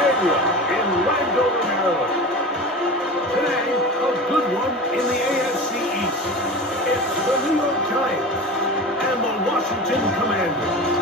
Stadium in Landover, Maryland. Today, a good one in the AFC East. It's the New York Giants and the Washington Commanders.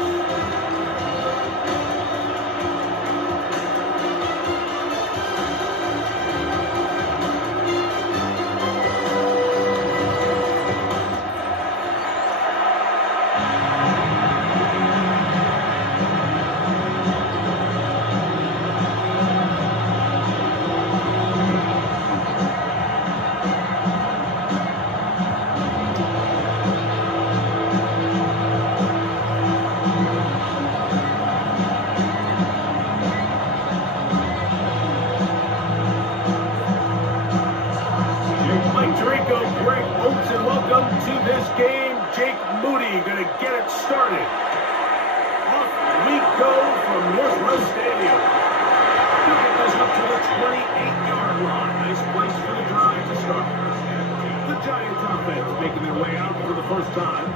To this game, Jake Moody going to get it started. Off we go from Northwest Stadium. It goes up to the 28-yard line. Nice place for the drive to start. The Giants offense making their way out for the first time.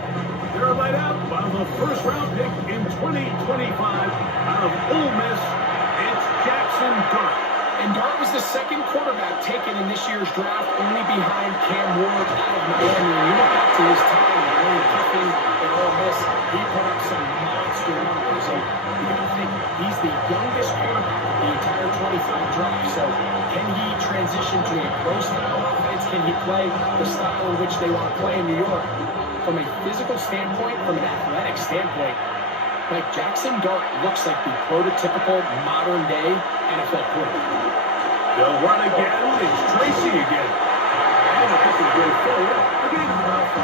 They're laid out by the first-round pick in 2025 out of Ole Miss. It's Jackson Dart. And Dart was the second quarterback taken in this year's draft, only behind Cam Ward out of Miami. When you look back to his time in Lane Kiffin at Ole Miss, he put up some monster numbers. And you got to think he's the youngest quarterback of the entire 25 draft. So can he transition to a pro-style offense? Can he play the style in which they want to play in New York? From a physical standpoint, from an athletic standpoint, like Jackson Dart looks like the prototypical modern-day NFL quarterback. They'll run again. It's Tracy again. And a pick will go forward. Again, about 5.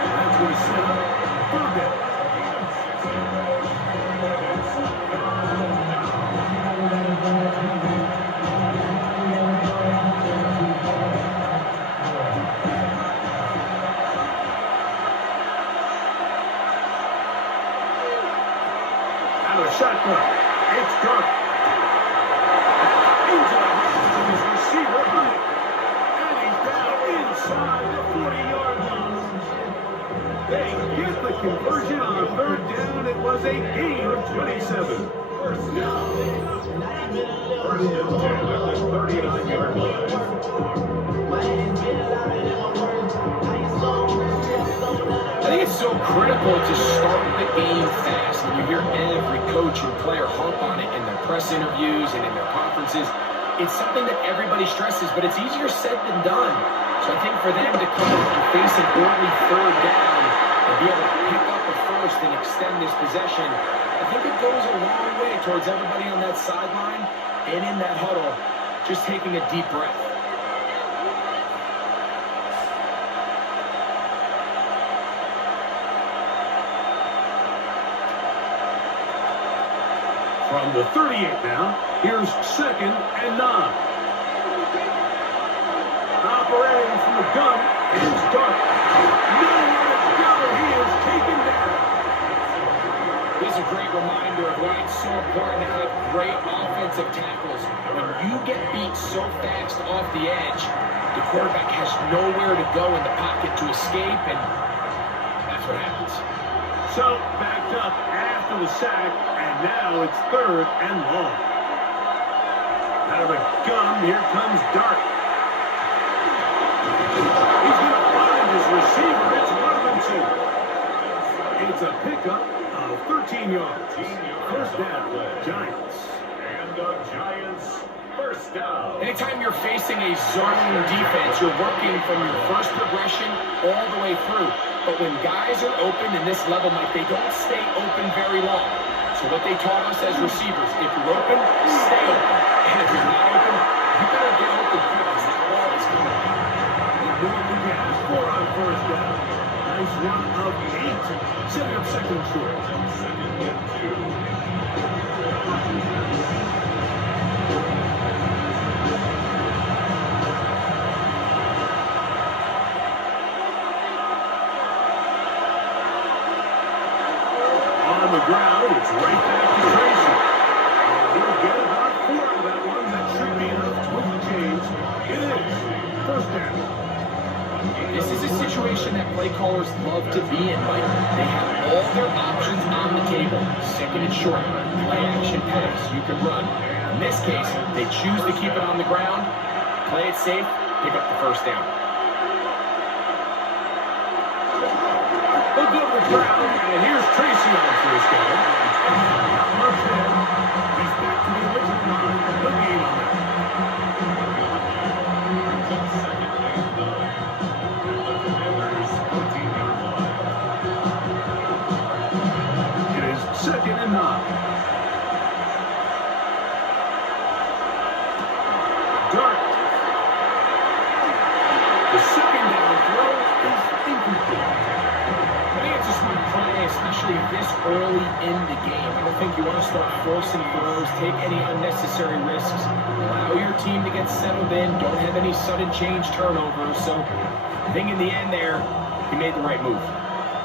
And that's going to set up third down. Out of shotgun. It's Dart. Into the hands of his receiver, Hunt. And he's down inside the 40-yard line. They get the conversion on third down. It was a gain of 27. First down. First and 10 at the 39-yard line. I think it's so critical to start the game fast, and you hear every coach and player harp on it in their press interviews and in their conferences. It's something that everybody stresses, but it's easier said than done. So I think for them to come and face an early third down and be able to pick up the first and extend this possession, I think it goes a long way towards everybody on that sideline and in that huddle just taking a deep breath. From the 38 now, here's 2nd and 9. Operating from the gun is Dart. Nowhere to go. He is taken down. This is a great reminder of why it's so important to have great offensive tackles. When you get beat so fast off the edge, the quarterback has nowhere to go in the pocket to escape, and that's what happens. So, backed up after the sack, and now it's 3rd and long. Out of the gun, here comes Dart. He's going to find his receiver. It's 1 and 2. It's a pickup of 13 yards. First down, Giants. And the Giants, first down. Anytime you're facing a zone defense, you're working from your first progression all the way through. But when guys are open in this level, Mike, they don't stay open very long. So what they taught us as receivers, if you're open, stay open. And if you're not open, you better get open because that ball is coming out. And doing the gas, 4 on first down. Nice run of 8. Setting up second short. Second and 2. On the ground, it's right back to Tracy. And he'll get about 4 of that one. That should be enough to move the chains. It is. First down. This is a situation that play callers love to be in, Mike. They have all their options on the table. Second and short, play action pass, you can run. In this case, they choose to keep it on the ground, play it safe, pick up the first down. A good return, and here's Tracy on first down. Not much there. He's back to the original line. No gain on that. It is 2nd and 9. Dart. The 2nd down throw is incomplete. I think it's a smart play, especially this early in the game. I don't think you want to start forcing throws, take any unnecessary risks, allow your team to get settled in, don't have any sudden change turnovers. So I think in the end there, he made the right move.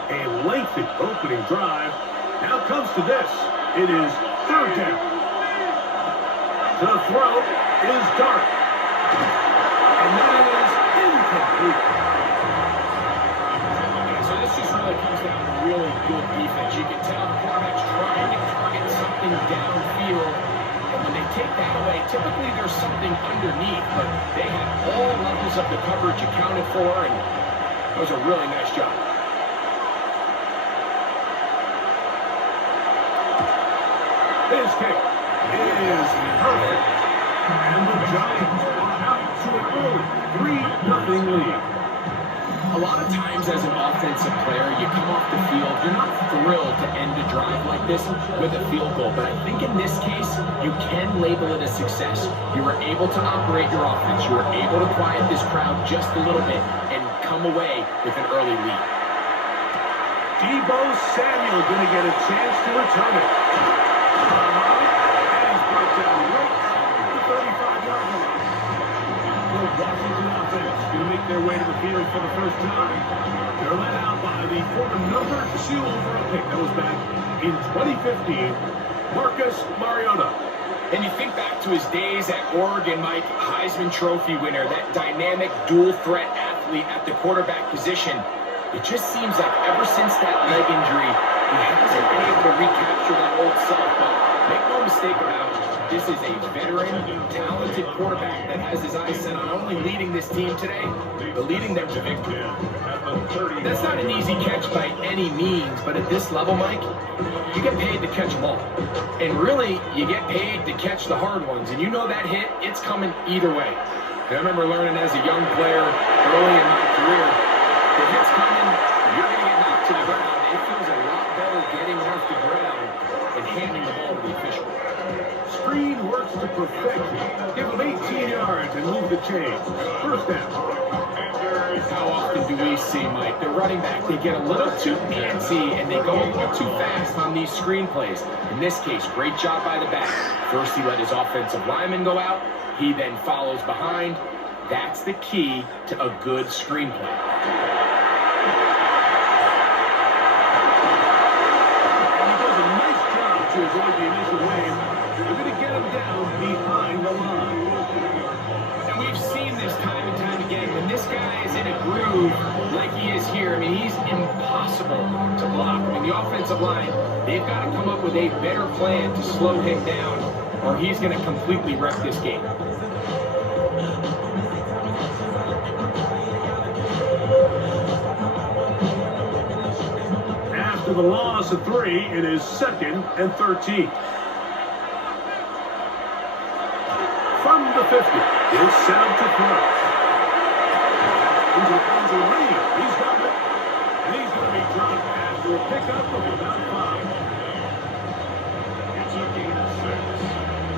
A lengthy opening drive. Now comes to this. It is 3rd down. The throw is Dart. And that is incomplete. So this just really comes down to really good defense. You can tell the quarterback's trying to target something downfield. And when they take that away, typically there's something underneath. But they had all levels of the coverage accounted for, and that was a really nice job. His kick is perfect. And the Giants are out to an early 3-0 lead. A lot of times as an offensive player, you come off the field, you're not thrilled to end a drive like this with a field goal. But I think in this case, you can label it a success. You were able to operate your offense. You were able to quiet this crowd just a little bit and come away with an early lead. Deebo Samuel going to get a chance to return it. And he's brought down right at the 35-yard line. The Washington offense going to make their way to the field for the first time. They're led out by the former number 2 overall pick. That was back in 2015, Marcus Mariota. And you think back to his days at Oregon, Mike, Heisman Trophy winner, that dynamic dual-threat athlete at the quarterback position. It just seems like ever since that leg injury, he hasn't been able to recapture that old self. But make no mistake about it, this is a veteran, talented quarterback that has his eyes set on not only leading this team today, but leading them to victory. That's not an easy catch by any means, but at this level, Mike, you get paid to catch them all. And really, you get paid to catch the hard ones. And you know that hit, it's coming either way. And I remember learning as a young player early in my career, the hit's coming, you're going to get knocked to the ground. It feels a lot better getting off the ground and handing the ball to the official. Screen works to perfection. Give them 18 yards and move the chains. First down. How often do we see, Mike, the running back, they get a little too antsy and they go a little too fast on these screen plays. In this case, great job by the back. First, he let his offensive lineman go out. He then follows behind. That's the key to a good screen play. To avoid the initial wave, they're going to get him down behind the line. And we've seen this time and time again. When this guy is in a groove like he is here, I mean, he's impossible to block. I mean, the offensive line, they've got to come up with a better plan to slow him down, or he's going to completely wreck this game. After the loss of 3, it is 2nd and 13. From the 50, it's set up to throw. He's got it. And he's going to be dropped after a pickup of about 5. It's a gain of 6.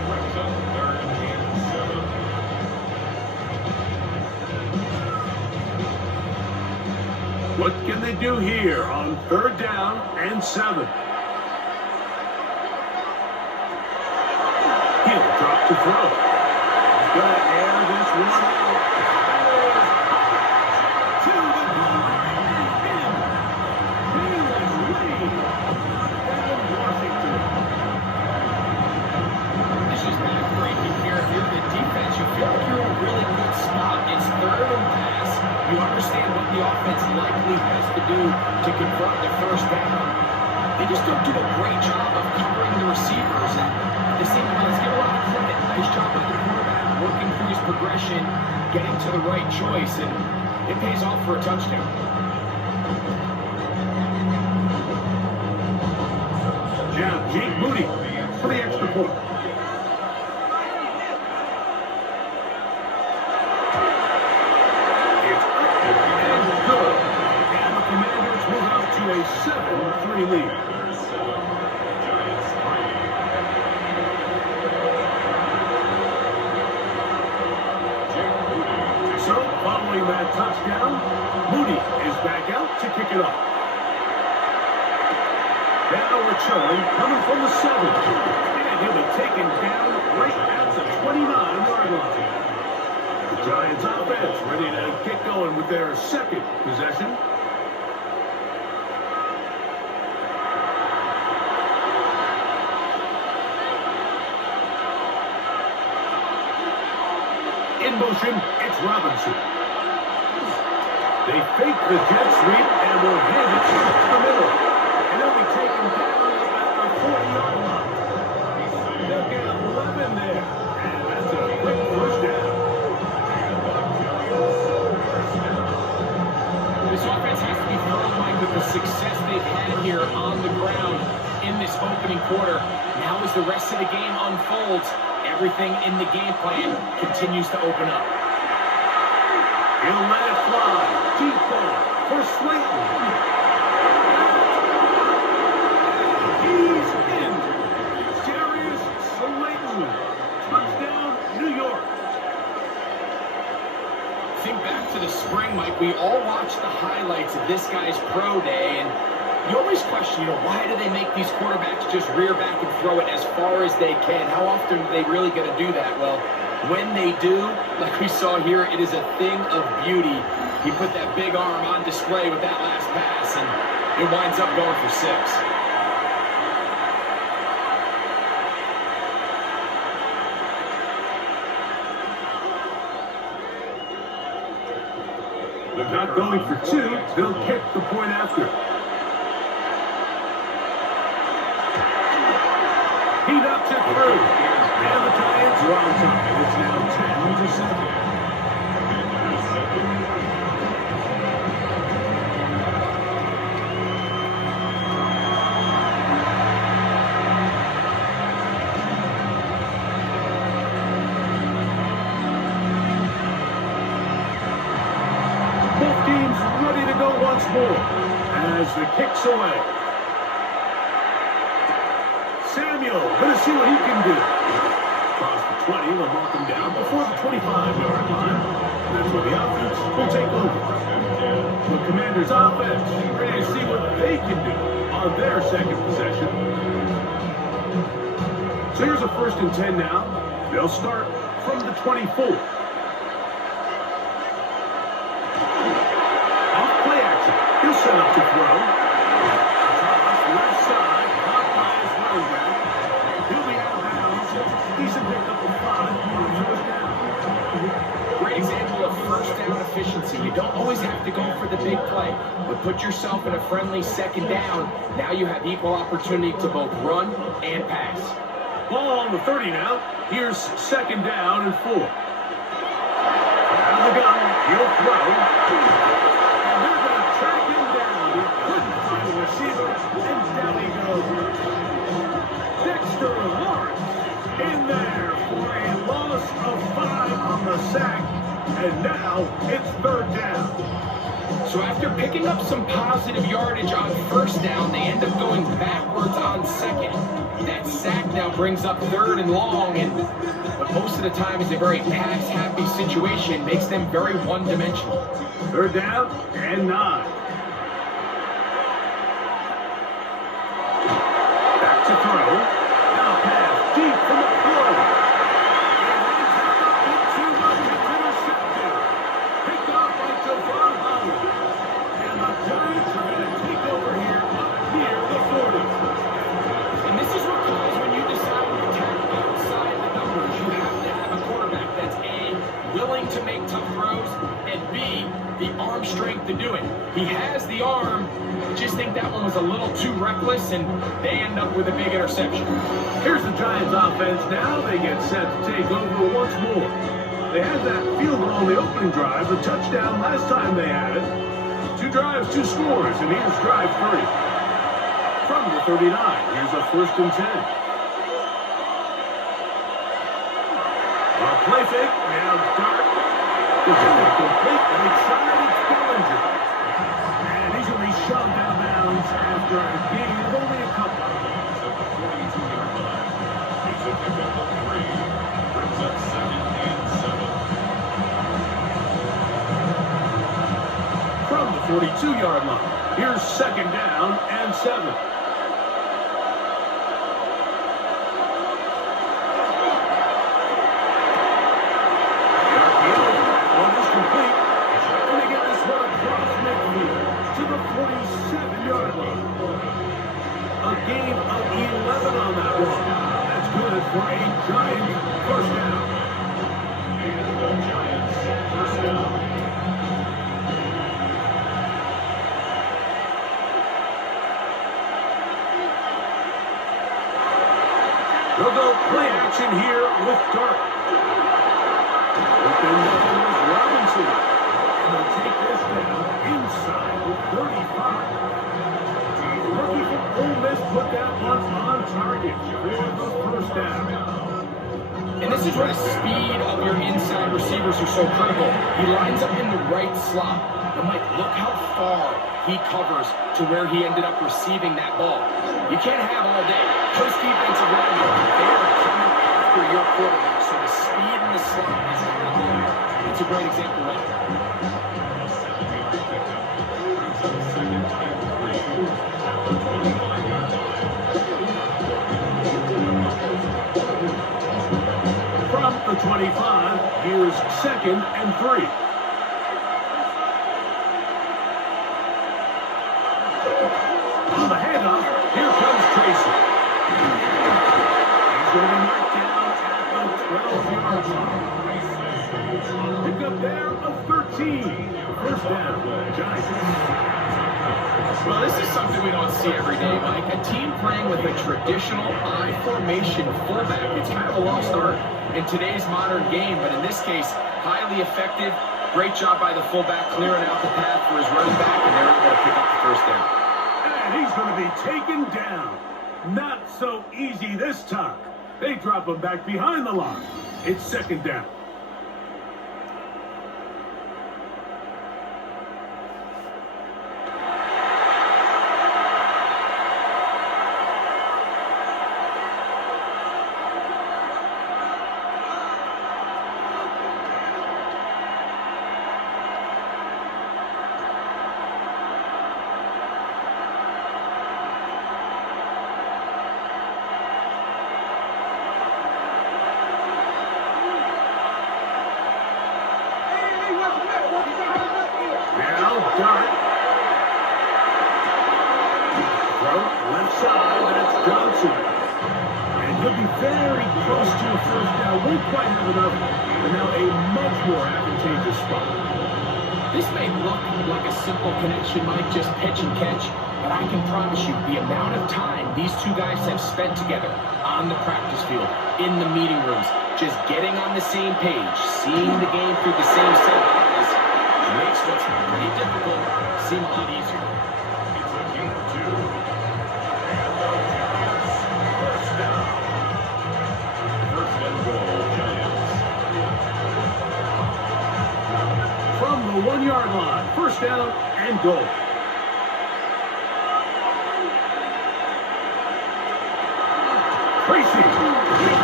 Brings up 3rd and 7. What can they do here on 3rd down and 7? He'll drop to throw. He's going to air this one out. To the goal line and Bailey's lead. Down Washington. This is backbreaking here. If you're the defense, you feel like you're in a really good spot. It's 3rd and pass. You understand what the offense likely has to do to confront the first down. They just don't do a great job of covering the receivers. And they seem to give a lot of credit discretion, getting to the right choice, and it pays off for a touchdown. Now, Jake Moody for the extra point. It's up and good. And the Commanders move out to a 7-3 lead. So, following that touchdown, Moody is back out to kick it off. Now return, coming from the 7. And he'll be taken down right at the 29-yard line. The Giants offense ready to get going with their second possession. In motion, it's Robinson. They fake the jet sweep and will hand it to the middle. And they'll be taken down at the 40-yard line. They'll get 11 there. And that's a quick first down. This offense has to be thrown, Mike, with the success they've had here on the ground in this opening quarter. Now as the rest of the game unfolds, everything in the game plan continues to open up. He'll let it fly. Deep ball for Slayton. He's in. Darius Slayton. Touchdown, New York. Think back to the spring, Mike. We all watched the highlights of this guy's pro day, and you always question, why do they make these quarterbacks just rear back and throw it as far as they can? How often are they really going to do that? Well, when they do, like we saw here, it is a thing of beauty. He put that big arm on display with that last pass, and it winds up going for 6. They're not going for 2. They'll kick the point after. He knocks it through. And the Giants are on top. It's now 10-7. Both teams ready to go once more as the kick's away. Samuel, going to see what he can do. Across the 20, they'll mark him down before the 25-yard line. That's where the offense will take over. The Commanders' offense ready to see what they can do on their second possession. So here's a 1st and 10 now. They'll start from the 24. Off play action. He'll set up to throw. Left side, caught by his running back. He'll be out of bounds. He's a pickup of 5 on 1st down. Great example of first down efficiency. You don't always have to go for the big play, but put yourself in a friendly 2nd down. Now you have equal opportunity to both run and pass. Ball on the 30 now. Here's 2nd down and 4. Out of the gun, he'll throw. And they're going to track him down. He couldn't find the receiver, and down he goes. Dexter Lawrence in there for a loss of 5 on the sack. And now it's 3rd down. So after picking up some positive yardage on 1st down, they end up going backwards on 2nd. That sack now brings up 3rd and long, and but most of the time is a very pass-happy situation, makes them very one-dimensional. 3rd down and 9. Back to throw. Now pass deep from the corner. And too much intercepted. Picked off by Javon Howard. And the Giants are going to take over here up near the 40. And this is what comes when you decide to attack outside the numbers. You have to have a quarterback that's A, willing to make tough throws, and B, the arm strength to do it. He has the arm. Just think that one was a little too reckless, and they end up with a big interception. Here's the Giants offense now. They get set to take over once more. They had that field goal on the opening drive, the touchdown last time they had it. 2 drives, 2 scores, and here's drive 3. From the 39, here's a 1st and 10. A play fake, now Dart. Complete and inside, it's Bellinger. And he's going to be shoved out of bounds after a gain of only a couple. At the 42-yard line, he's a pickup of 3. Brings up 2nd and 7. From the 42-yard line, here's 2nd down and 7. A gain of 11 on that one. That's good for a Giant 1st down. And the Giants 1st down. They'll go play action here with Dart. Open nothing is Robinson. And they'll take this down inside with 35. Rookie from Ole Miss put that one on target for the 1st down. And this is where the speed of your inside receivers are so critical. He lines up in the right slot. But Mike, look how far he covers to where he ended up receiving that ball. You can't have all day. Post defensive linemen, they are coming after your quarterback. So the speed in the slot is critical. It's a great example right there. From the 25, here's 2nd and 3. On the handoff, here comes Tracy. He's going to be knocked down at the 12-yard line. Pick up there of 13. 1st down, Giants. Well, this is something we don't see every day, Mike. A team playing with a traditional I formation fullback. It's kind of a lost art in today's modern game, but in this case, highly effective. Great job by the fullback clearing out the path for his running back, and they're able to pick up the 1st down. And he's going to be taken down. Not so easy this time. They drop him back behind the line. It's 2nd down. Dart. Throw, left side, that's Johnson. And he'll be very close to a 1st down. Won't quite have enough, but now a much more advantageous spot. This may look like a simple connection, Mike, just pitch and catch, but I can promise you the amount of time these two guys have spent together on the practice field, in the meeting rooms, just getting on the same page, seeing the game through the same set of eyes, makes what's pretty difficult seem a lot easier. It's a gain of 2. And the Giants 1st down. 1st and goal, Giants. From the 1-yard line, 1st down and goal. Tracy. He's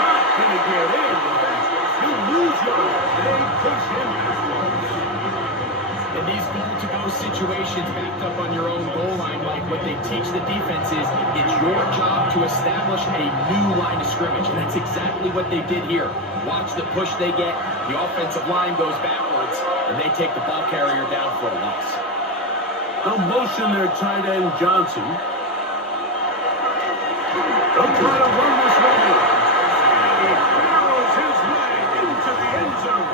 not going to get in. You lose yards. They push him backwards. In these goal-to-go situations backed up on your own goal line, Mike, what they teach the defense is it's your job to establish a new line of scrimmage. And that's exactly what they did here. Watch the push they get. The offensive line goes backwards, and they take the ball carrier down for a loss. They'll motion their tight end, Johnson. They'll try to run this one in. He barrels his way into the end zone.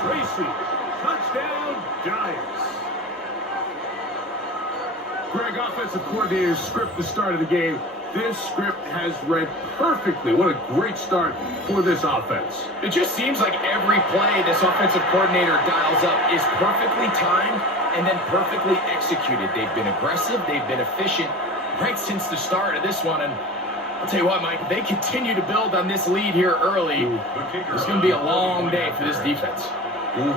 Tracy. Touchdown, Giants. Greg, offensive coordinators script the start of the game. This script has read perfectly. What a great start for this offense. It just seems like every play this offensive coordinator dials up is perfectly timed and then perfectly executed. They've been aggressive, they've been efficient right since the start of this one. And I'll tell you what, Mike, if they continue to build on this lead here early, it's going to be a long day for this defense. No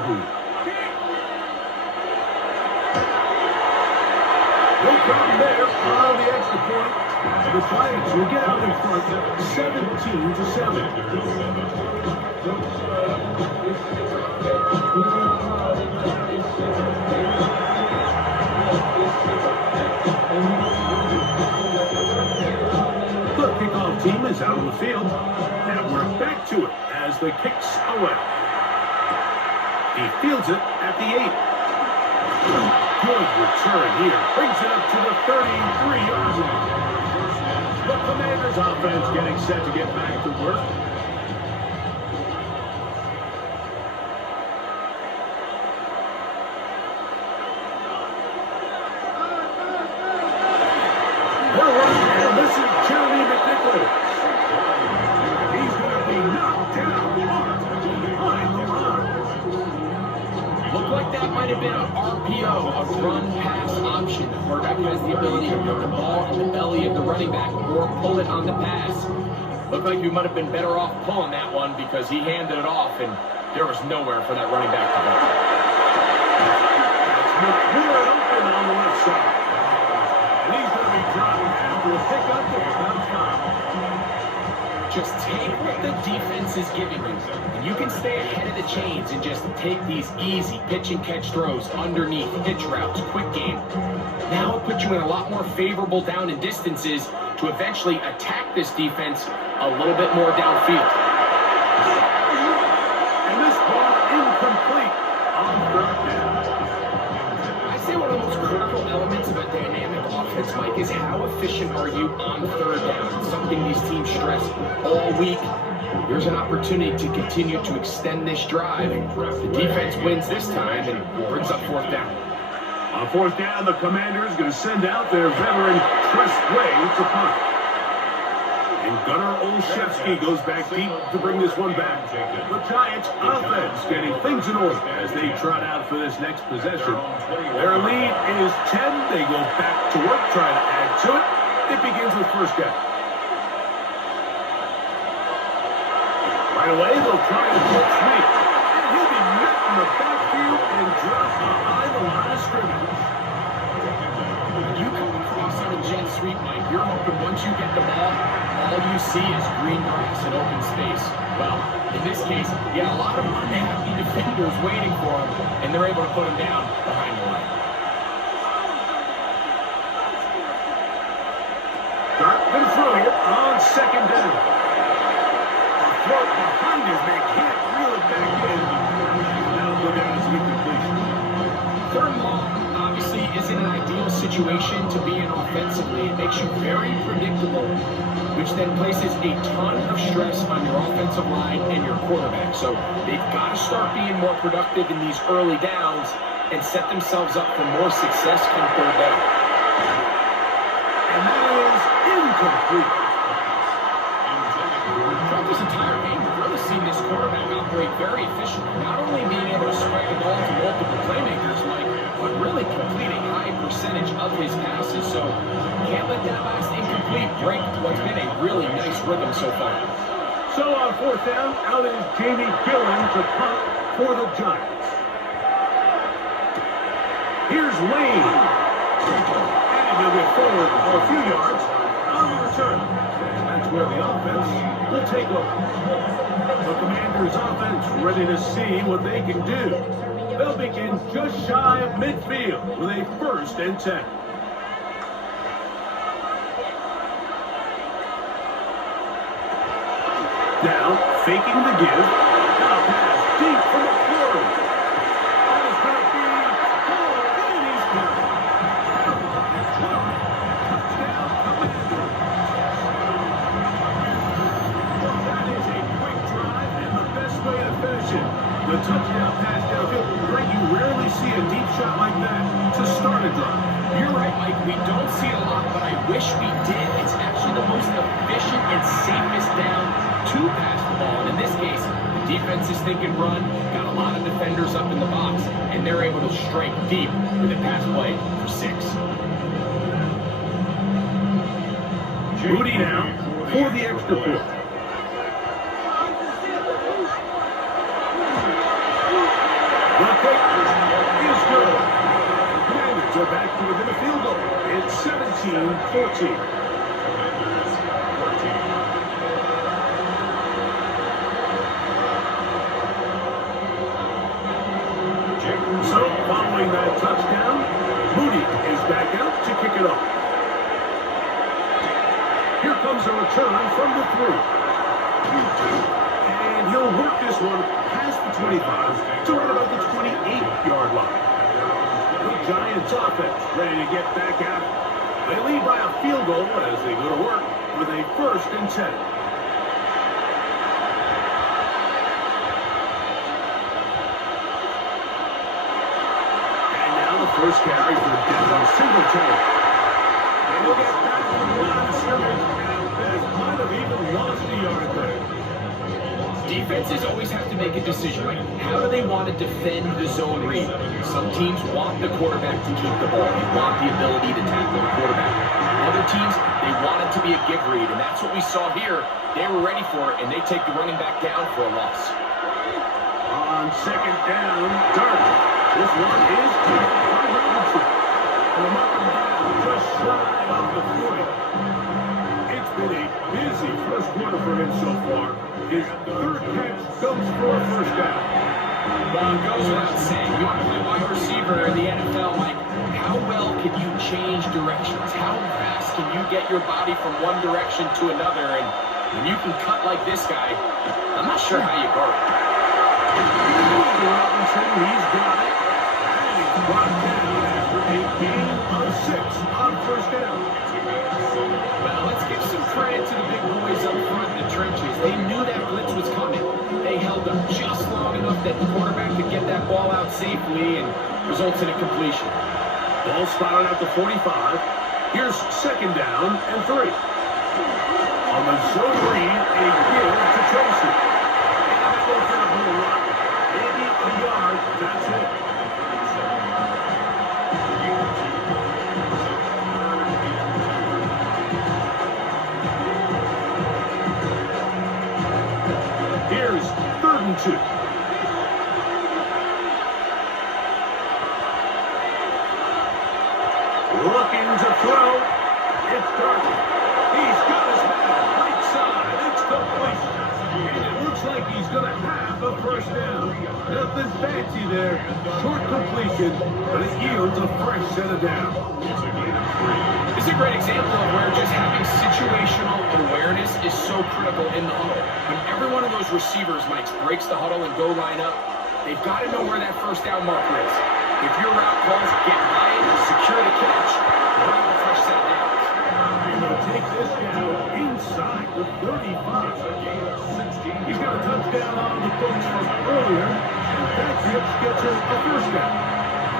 problem there on the extra point. The Giants will get out in front 17-7. The kickoff team is out on the field, and we're back to it as the kick's away. He fields it at the 8. Good return here. Brings it up to the 33-yard line. The Commanders offense getting set to get back to work. And this is Jeremy McNichols. He's going to be knocked down behind the line. Looked like that might have been an RPO, a run-pass option. The quarterback has the ability to put the ball in the belly of the running back or pull it on the pass. Looked like you might have been better off pulling that one because he handed it off, and there was nowhere for that running back to go. That's McNichols open on the left side. And he's going to be dropped after a pickup of about 5. Just take what the defense is giving you, and you can stay ahead of the chains and just take these easy pitch and catch throws underneath, pitch routes, quick game. Now it puts you in a lot more favorable down and distances to eventually attack this defense a little bit more downfield. And this ball incomplete on third down. I say one of the most critical elements of a dynamic offense, Mike, is how efficient are you on third down? It's something these teams stress all week. Here's an opportunity to continue to extend this drive. The defense wins this time and brings up fourth down. On fourth down, the Commanders going to send out their veteran Chris Way to punt. And Gunnar Olszewski goes back deep to bring this one back. The Giants offense getting things in order as they trot out for this next possession. Their lead is 10. They go back to work, trying to add to it. It begins with first down. Right away, they'll try to catch me. And he'll be met in the backfield and dropped behind the line of scrimmage. You come across on a jet sweep, Mike, you're hoping once you get the ball, all you see is green grass and open space. Well, in this case, a lot of unhappy defenders waiting for him, and they're able to put him down behind the line. Been through here on second down. A throw behind his man, can't reel it back in. Now look at his incompletion. Third and long obviously isn't an ideal situation to be in offensively. It makes you very predictable, which then places a ton of stress on your offensive line and your quarterback. So they've got to start being more productive in these early downs and set themselves up for more success on third down. And that is incomplete. Throughout this entire game, we've really seen this quarterback operate very efficiently, not only being able to spread the ball to multiple playmakers, Mike, but really completing a high percentage of his passes. So can't let that last incomplete break what's been a really nice rhythm so far. So on fourth down, out is Jamie Gillen to punt for the Giants. Here's Lane. And he'll get forward for a few yards on the return. And that's where the offense will take over. The Commanders' offense ready to see what they can do. They'll begin just shy of midfield with a 1st and 10. Now, faking the give. Now pass deep from the floor. That is going to be and he's got it. Touchdown, Commanders. That is a quick drive and the best way to finish it. The touchdown pass downfield. Greg, you rarely see a deep shot like that to start a drive. You're right, Mike. We don't see it a lot, but I wish we did. It's actually the defense is thinking run, got a lot of defenders up in the box, and they're able to strike deep with a pass play for 6. Moody now for the extra point. The kick is good. Commanders are back to within a field goal. It's 17-14. So, following that touchdown, Moody is back out to kick it off. Here comes a return from the 3. And he'll work this one past the 25 to right about the 28-yard line. The Giants offense ready to get back at it. They lead by a field goal as they go to work with a 1st and 10. First carry for Devin Singletary. And he'll get back to the line of scrimmage and might have even lost a yard there. Defenses always have to make a decision, right? How do they want to defend the zone read? Some teams want the quarterback to keep the ball. They want the ability to tackle the quarterback. Other teams, they want it to be a give read, and that's what we saw here. They were ready for it, and they take the running back down for a loss. On 2nd down, Dart. This one is taken by Robinson. And a mark down just shy of the 40. It's been a busy first quarter for him so far. His 3rd catch comes for a 1st down. Well, it goes without saying, you want to play wide receiver in the NFL, like, how well can you change directions? How fast can you get your body from one direction to another? And when you can cut like this guy, I'm not sure how you guard it. Robinson, he's got it. And he's brought down after a gain of 6 on 1st down. Well, let's give some credit to the big boys up front in the trenches. They knew that blitz was coming. They held up just long enough that the quarterback could get that ball out safely and results in a completion. Ball spotted at the 45. Here's 2nd down and 3. On the zone read, a give to Tracy. And that won't get a whole lot. Maybe a yard, that's it. Here's 3rd and 2. Looking to throw. It's Dart. He's got his man right side. It's complete. And it looks like he's going to have a 1st down. Nothing fancy there. Short completion, but it yields a fresh set of downs. This is a great example of where just having situational awareness is so critical in the huddle. When every one of those receivers, Mike, breaks the huddle and go line up, they've got to know where that 1st down marker is. If your route calls, get by it, secure the catch, and have a fresh set of downs. And he'll take this down inside the 35. He's got a touchdown on the books from earlier, and that pitch gets him a 1st down.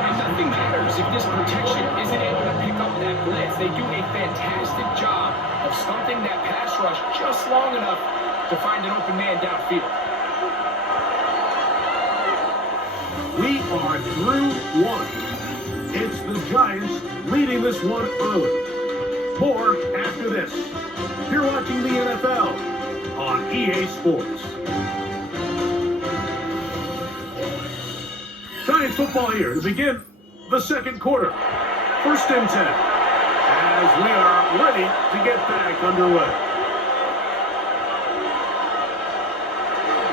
And nothing matters if this protection isn't able to pick up that blitz. They do a fantastic job of stumping that pass rush just long enough to find an open man downfield. We are through 1. It's the Giants leading this one early. More after this. You're watching the NFL on EA Sports. Giants football here to begin the 2nd quarter. 1st and 10. As we are ready to get back underway.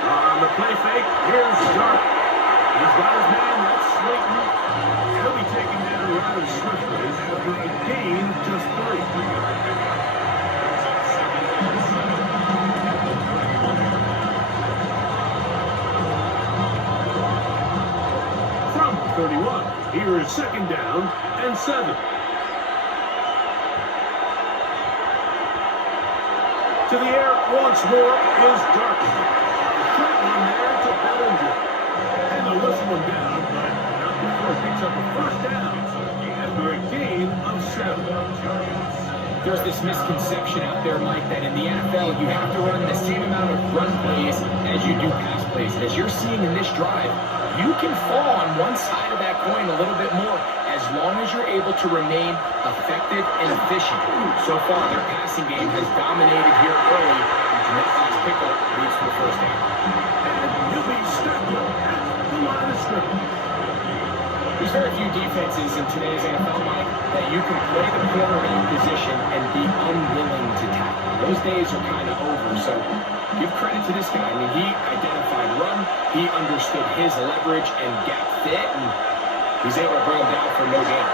On the play fake, here's Dart. He's got his man, that's Slayton. He'll be taken down rather swiftly after a gain of just 3. From 31, here is 2nd down and 7. To the air once more is Dart. Short one there to Bellinger. And they'll whistle him down, but not before he picks up a 1st down after a gain of 7. There's this misconception out there, Mike, that in the NFL you have to run the same amount of run plays as you do pass plays. And as you're seeing in this drive, you can fall on one side of that coin a little bit more as long as you're able to remain effective and efficient. So far, their passing game has dominated here early, and that last pickup leads to the first down. And he'll be stopped at the line of scrimmage. There's very few defenses in today's NFL, Mike, that you can play the quarterback position and be unwilling to tackle. Those days are kind of over, so give credit to this guy. I mean, he identified run, he understood his leverage and gap fit, and he's able to bring him down for no gain.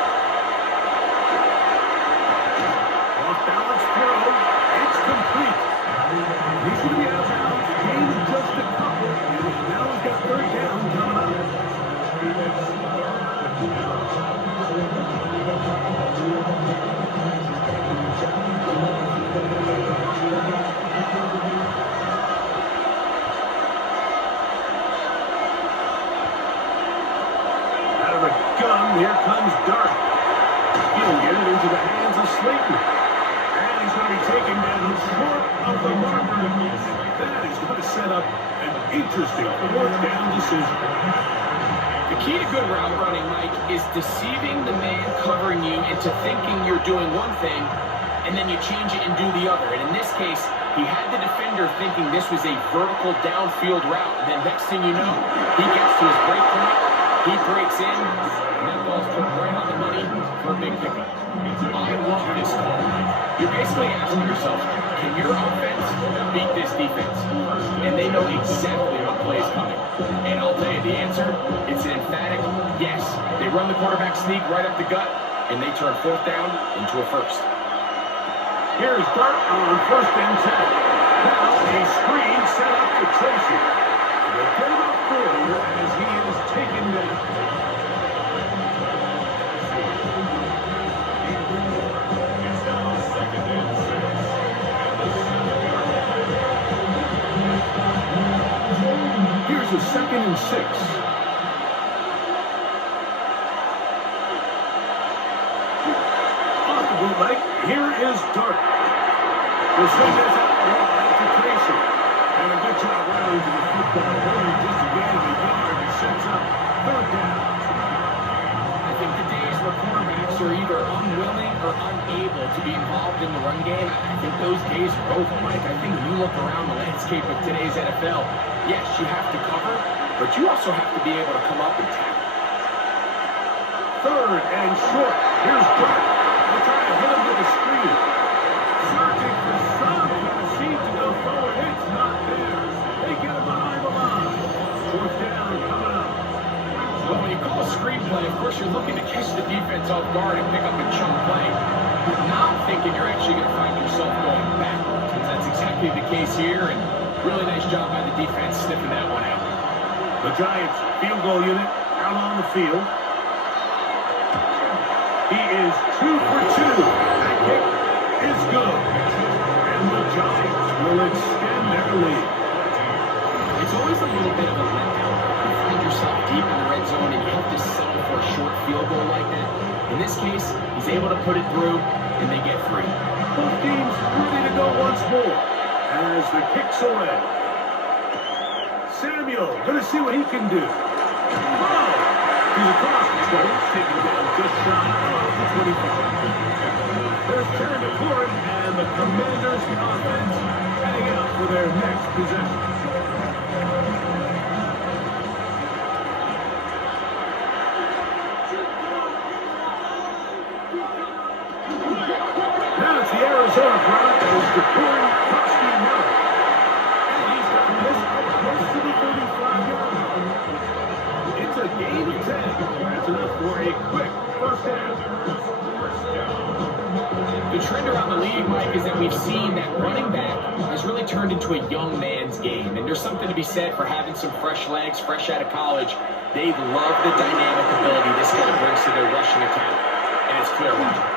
Off balance throw, it's complete. He's going to be out of bounds, gained just a couple, and now he's got third down coming up. Out of the gun, here comes Dart. He'll get it into the hands of Slayton. And he's going to be taken down short of the marker. That is going to set up an interesting fourth down decision. The key to good route running, Mike, is deceiving the man covering you into thinking you're doing one thing, and then you change it and do the other. And in this case, he had the defender thinking this was a vertical downfield route. And then next thing you know, he gets to his break point, he breaks in, and that ball's put right on the money for a big pickup. I love this call, Mike. You're basically asking yourself, can your offense beat this defense? And they know exactly what play's coming. And I'll tell you the answer, it's an emphatic yes. They run the quarterback sneak right up the gut, and they turn fourth down into a first. Here's Dart on first and 10. Now a screen set up to Tracy. They'll get him up forward as he is taken down. It's now second and 6. Here's a second and 6. Off the bootleg, here is Dart. The swing is out to Tracy. And a good job running to the football. Only just a gain of a yard and sets up third down. I think the days where quarterbacks are either unwilling or unable to be involved in the run game, I think those days are over, Mike. I think when you look around the landscape of today's NFL, yes, you have to cover, but you also have to be able to come up and tackle. Third and short. Here's Dart. They're trying to hit him with a screen. Searching for something. Seems to go forward. It's not there. They get him behind the line. Fourth down coming up. Well, when you call a screenplay, of course, you're looking to catch the defense off guard and pick up a chunk play. Now I'm thinking you're actually going to find yourself going backwards, because that's exactly the case here, and really nice job by the defense sniffing that one out. The Giants field goal unit out on the field. He is 2 for 2. That kick is good. And the Giants will extend their lead. It's always a little bit of a letdown. You find yourself deep in the red zone and you have to settle for a short field goal like that. In this case, he's able to put it through, and they get free. Both teams ready to go once more as the kick's away. Samuel going to see what he can do. Oh! He's across the stage, taking down just shy of the 25. There's turn to Court, and the Commanders offense heading out for their next possession. Now it's the Arizona Broncos deploying Krusty Miller. And he's got this up close to the 35-yard line. It's a gain of 10. That's enough for a quick first down. The trend around the league, Mike, is that we've seen that running back has really turned into a young man's game. And there's something to be said for having some fresh legs, fresh out of college. They love the dynamic ability this guy brings to their rushing attack. And it's clear why.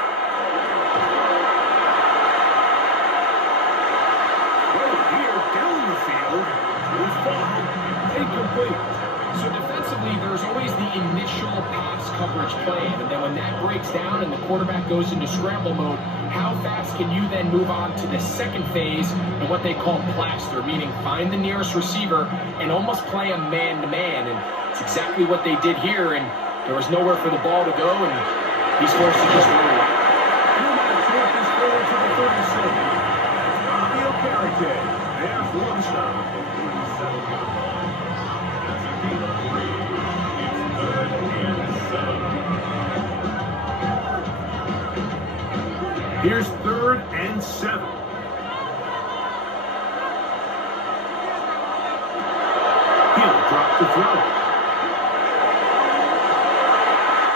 Incomplete. So defensively, there's always the initial pass coverage plan, and then when that breaks down and the quarterback goes into scramble mode, how fast can you then move on to the second phase of what they call plaster, meaning find the nearest receiver and almost play a man-to-man. And it's exactly what they did here, and there was nowhere for the ball to go, and he's forced to just run away. This forward to the 36. Romeo Carrickay. There's one stop. That's a gain of 3. It's 3rd and 7. Here's 3rd and 7. He'll drop the throw.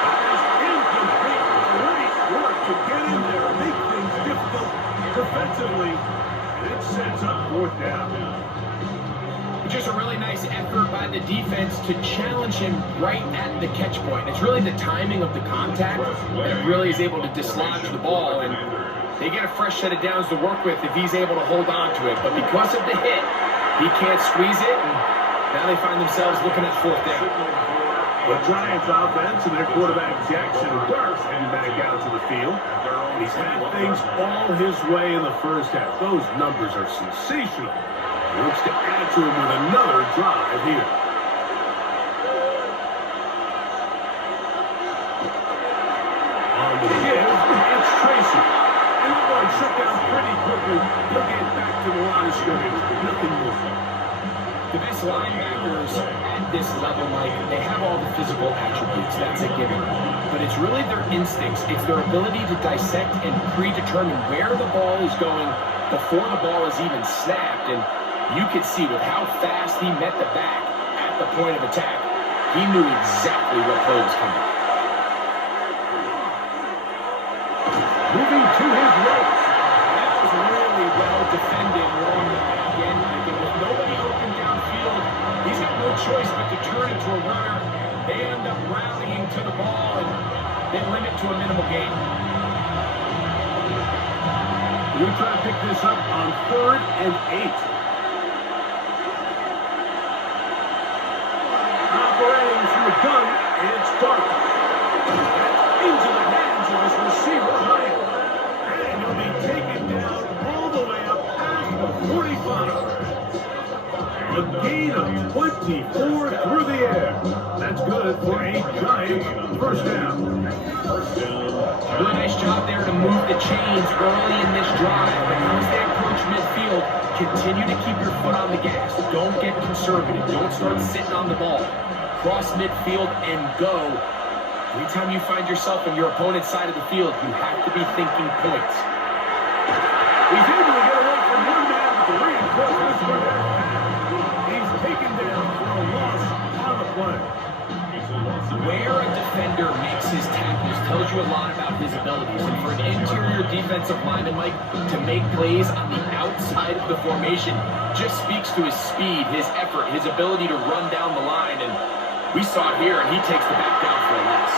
That is incomplete. Great work to get in there and make things difficult defensively. And it sets up 4th down. Just a really nice effort by the defense to challenge him right at the catch point. It's really the timing of the contact that really is able to dislodge the ball, and they get a fresh set of downs to work with if he's able to hold on to it. But because of the hit, he can't squeeze it, and now they find themselves looking at 4th down. The Giants offense and their quarterback Jackson Dart heading back out to the field. He's had things all his way in the first half. Those numbers are sensational. He looks to add to him with another drive here. On the give, it's Tracy. And that one shut down pretty quickly. He'll get back to the line of scrimmage. Nothing more. The best linebackers at this level, Mike, they have all the physical attributes. That's a given. But it's really their instincts. It's their ability to dissect and predetermine where the ball is going before the ball is even snapped. And you could see with how fast he met the back at the point of attack, he knew exactly what play was coming. Moving to his right. That was really well defended along the back end, Mike. And with nobody open downfield, he's got no choice but to turn into a runner. They end up rallying to the ball, and they limit to a minimal gain. We try to pick this up on 3rd and 8. Operating from the gun, it's Dart. Into the hands of his receiver, Hyatt. And he'll be taken down all the way up past the 45. A gain of 24 through the air. That's good for a Giants 1st down. Really nice job there to move the chains early in this drive. But now as they approach midfield, continue to keep your foot on the gas. Don't get conservative. Don't start sitting on the ball. Cross midfield and go. Anytime you find yourself on your opponent's side of the field, you have to be thinking points. He's able to get away from one man with the reinforcements for their pass. He's taken down for a loss on the play. Where a defender makes his tackles tells you a lot about his abilities. And for an interior defensive lineman, Mike, to make plays on the outside of the formation just speaks to his speed, his effort, his ability to run down the line. And we saw it here, and he takes the back down for a loss.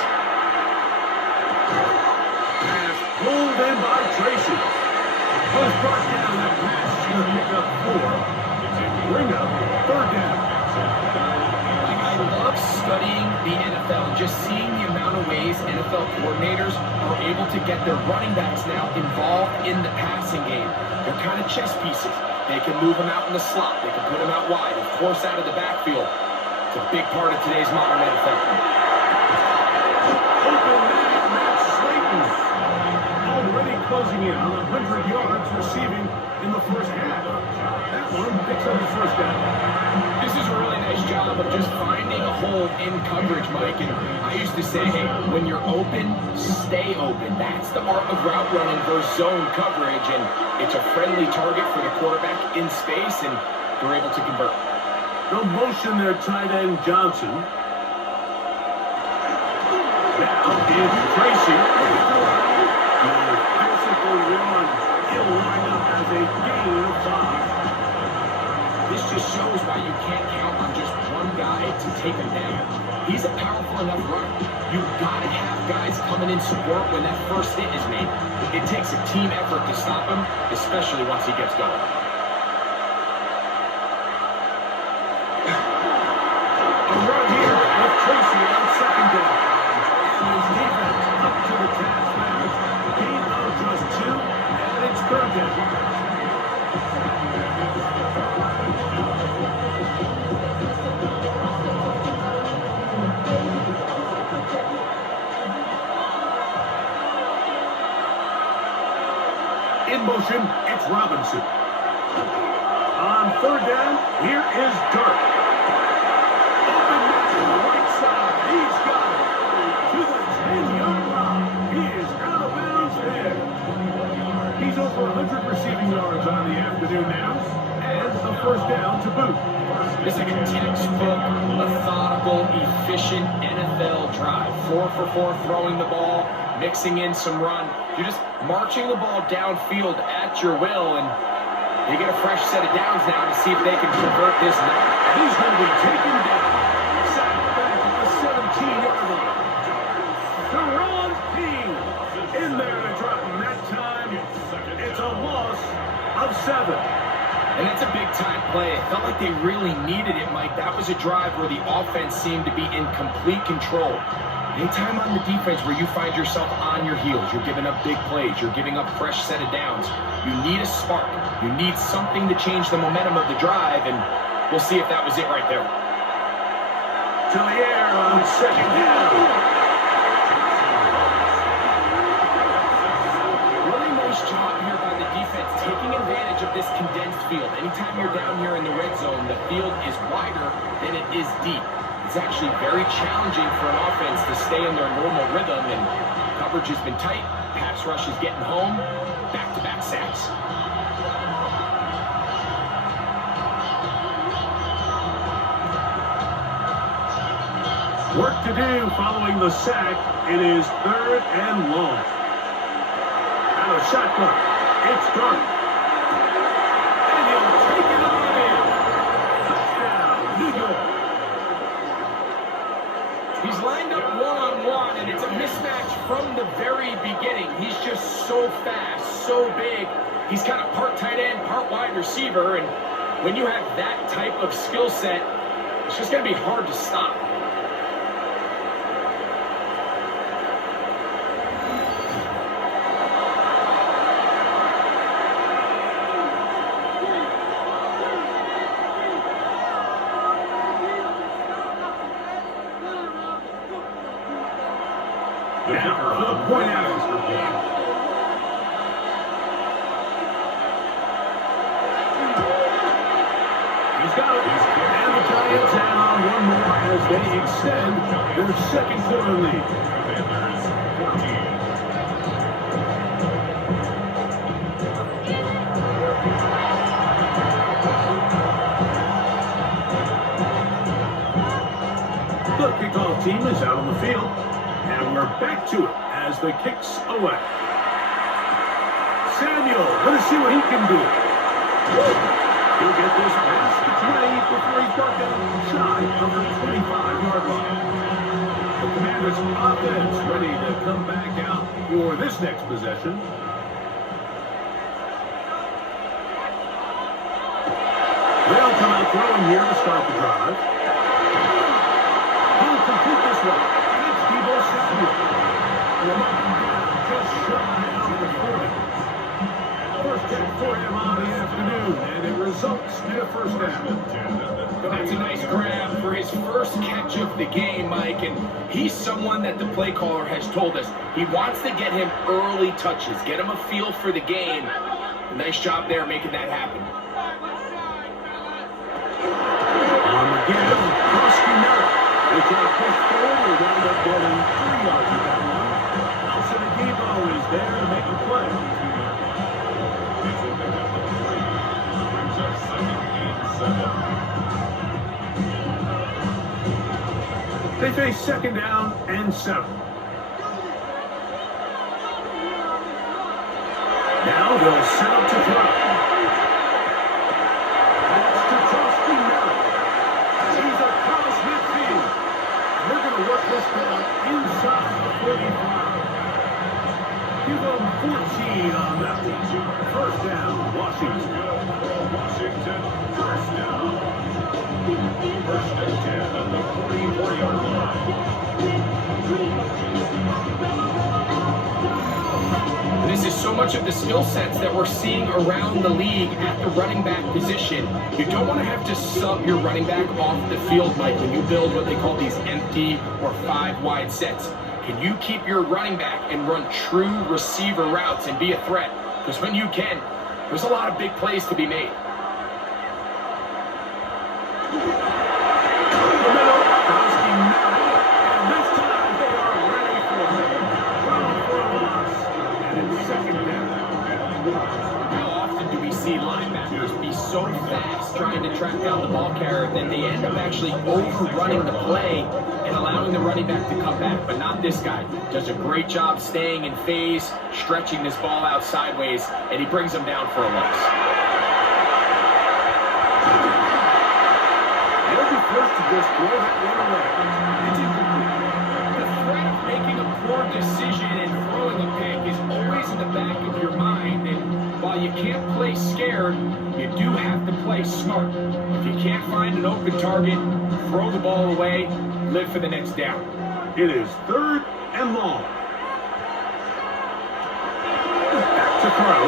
Pass pulled in by Tracy. Goes brought down. That pass is going to pick up 4. And bring up 3rd down. I love studying the NFL and just seeing the amount of ways NFL coordinators are able to get their running backs now involved in the passing game. They're kind of chess pieces. They can move them out in the slot. They can put them out wide. Of course, out of the backfield. It's a big part of today's modern NFL. Open man, Matt Slayton. Already closing in on 100 yards receiving in the first half. That one picks up the 1st down. This is a really nice job of just finding a hole in coverage, Mike. And I used to say, hey, when you're open, stay open. That's the art of route running versus zone coverage. And it's a friendly target for the quarterback in space, and they're able to convert. No motion there, tight end Johnson. Now it's Tracy. The physical run. He'll line up as a gain of 5. This just shows why you can't count on just one guy to take him down. He's a powerful enough runner. You've got to have guys coming in support when that first hit is made. It takes a team effort to stop him, especially once he gets going. A run here with Tracy on 2nd down. And his defense up to the task now. Gain of just 2. Robinson. On third down, here is Dirk. Open man, right side. He's got it. To the 10-yard line. He is out of bounds there. He's over 100 receiving yards on the afternoon now. And a first down to boot. This is like a textbook, methodical, efficient NFL drive. 4 for 4 throwing the ball, mixing in some run. You're just marching the ball downfield at your will, and you get a fresh set of downs now to see if they can convert this now. He's going to be taken down. Sacked back at the 17-yard line. Deron King in there to drop him that time. It's a loss of 7. And that's a big-time play. It felt like they really needed it, Mike. That was a drive where the offense seemed to be in complete control. Anytime on the defense where you find yourself on your heels, you're giving up big plays, you're giving up fresh set of downs, you need a spark. You need something to change the momentum of the drive, and we'll see if that was it right there. To the air on second down. Really nice job here by the defense, taking advantage of this condensed field. Anytime you're down here in the red zone, the field is wider than it is deep. It's actually very challenging for an offense to stay in their normal rhythm, and coverage has been tight. Pass rush is getting home. Back-to-back sacks. Work to do following the sack. It is third and long. Out of shotgun. It's Dirk. And he'll take it on in. Touchdown, New York. He's lined up one-on-one, and it's a mismatch from the very beginning. He's just so fast, so big. He's kind of part tight end, part wide receiver, and when you have that type of skill set, it's just going to be hard to stop. Now for the point out. He's got it. And the Giants add on one more as they extend their second quarter lead. The kickoff team is out on the field. And we're back to it as the kick's away. Samuel, let's see what he can do. He'll get this past the 20 before he's brought down shy of the 25-yard line. The Commanders' offense ready to come back out for this next possession. They'll come out throwing here to start the drive. He'll complete this one. Just shy of the 40. First down for him on the afternoon, and it results in a first down. That's a nice grab for his first catch of the game, Mike, and he's someone that the play caller has told us he wants to get him early touches, get him a feel for the game. Nice job there making that happen. On the give, Rusty Merritt. They try to push forward, they wound up getting 3 yards of that one. Nelson Agebo is there to make a play. They face second down and 7. Now they'll set up to throw. That's to Rusty Merritt. He's across midfield. They're going to work this ball inside the 45. Give them 14 on that one. First down, Washington. Washington, first down. First and 10 on the 44-yard line. This is so much of the skill sets that we're seeing around the league at the running back position. You don't want to have to sub your running back off the field, Mike, when you build what they call these empty or 5-wide sets. Can you keep your running back and run true receiver routes and be a threat? Because when you can, There's a lot of big plays to be made. How often do we see linebackers be so fast trying to track down the ball carrier that they end up actually overrunning the play and allowing the running back to come back? But not this guy. Does a great job staying in phase, stretching this ball out sideways, and he brings him down for a loss. They'll be forced to just throw that one away. It's incomplete. The threat of making a poor decision and throwing a pick is always in the back of your mind, and while you can't play scared, you do have to play smart. If you can't find an open target, throw the ball away, live for the next down. It is 3rd and long. Back to throw.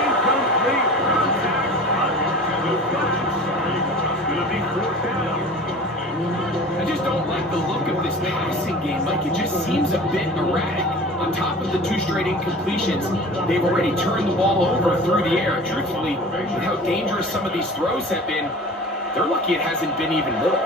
Incomplete contact. It's going to be 4th down. I just don't like the look of this passing game, Mike. It just seems a bit erratic. On top of the 2 straight incompletions, they've already turned the ball over through the air. Truthfully, with how dangerous some of these throws have been, they're lucky it hasn't been even more.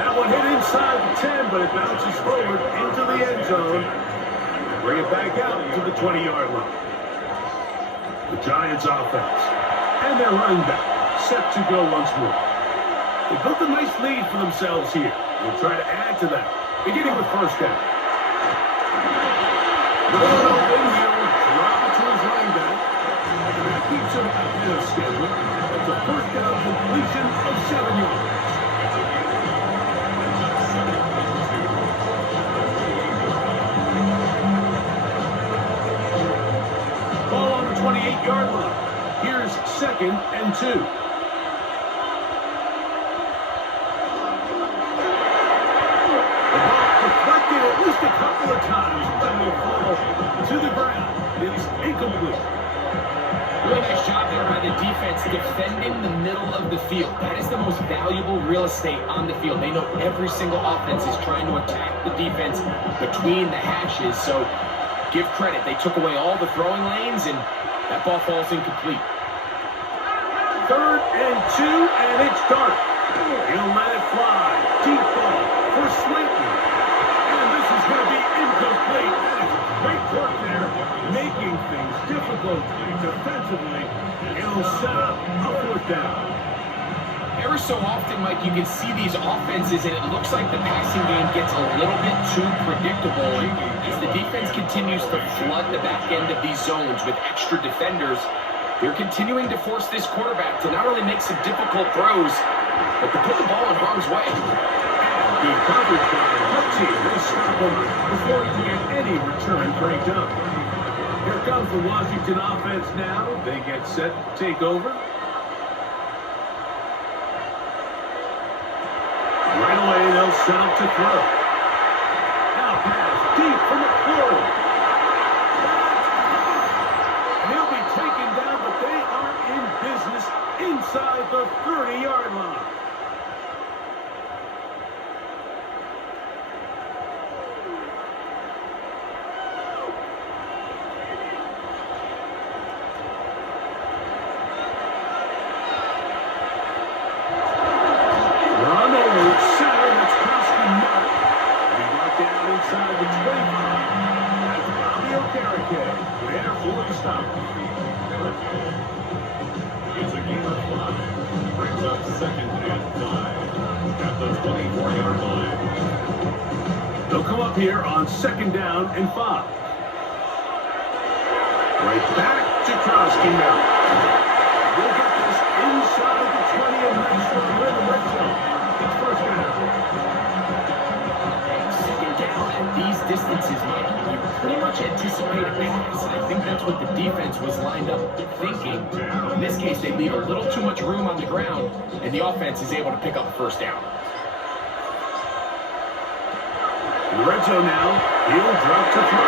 That one hit inside the 10, but it bounces forward into the end zone. Bring it back out to the 20-yard line. The Giants offense and their running back set to go once more. They built a nice lead for themselves here. They'll try to add to that, beginning with 1st down. Going open here, drop it to his running back. That keeps him ahead of schedule. It's a 1st down completion of 7 yards. Ball on the 28-yard line. Here's 2nd and 2. At least a couple of times, but will fall to the ground. It's incomplete. Really nice job there by the defense defending the middle of the field. That is the most valuable real estate on the field. They know every single offense is trying to attack the defense between the hashes. So give credit. They took away all the throwing lanes, and that ball falls incomplete. 3rd and 2, and it's dark. He'll let it fly. Deep ball for Slayton. Is going to be incomplete. That is great work there, making things difficult defensively. It'll set up a 4th down. Every so often, Mike, you can see these offenses, and it looks like the passing game gets a little bit too predictable. And as the defense continues to flood the back end of these zones with extra defenders, they're continuing to force this quarterback to not only make some difficult throws, but to put the ball in harm's way. The coverage by the team, they stop him before he can get any return break up. Here comes the Washington offense now. They get set to take over. Right away, they'll set up to throw. Now pass deep from the floor. He'll be taken down, but they are in business inside the 30-yard line. Inside the 25. That's Bobby Okereke. There for the stop. It's a game of 5. Brings up 2nd and 5 at the 24-yard line. They'll come up here on 2nd down and 5. Right back to Krosky now. We'll get this inside the 20 and nice run in the red zone. It's 1st down. These distances, Mike, you pretty much anticipate a pass, and I think that's what the defense was lined up thinking. In this case, they leave a little too much room on the ground, and the offense is able to pick up a 1st down. Lorenzo now, he'll drop to throw.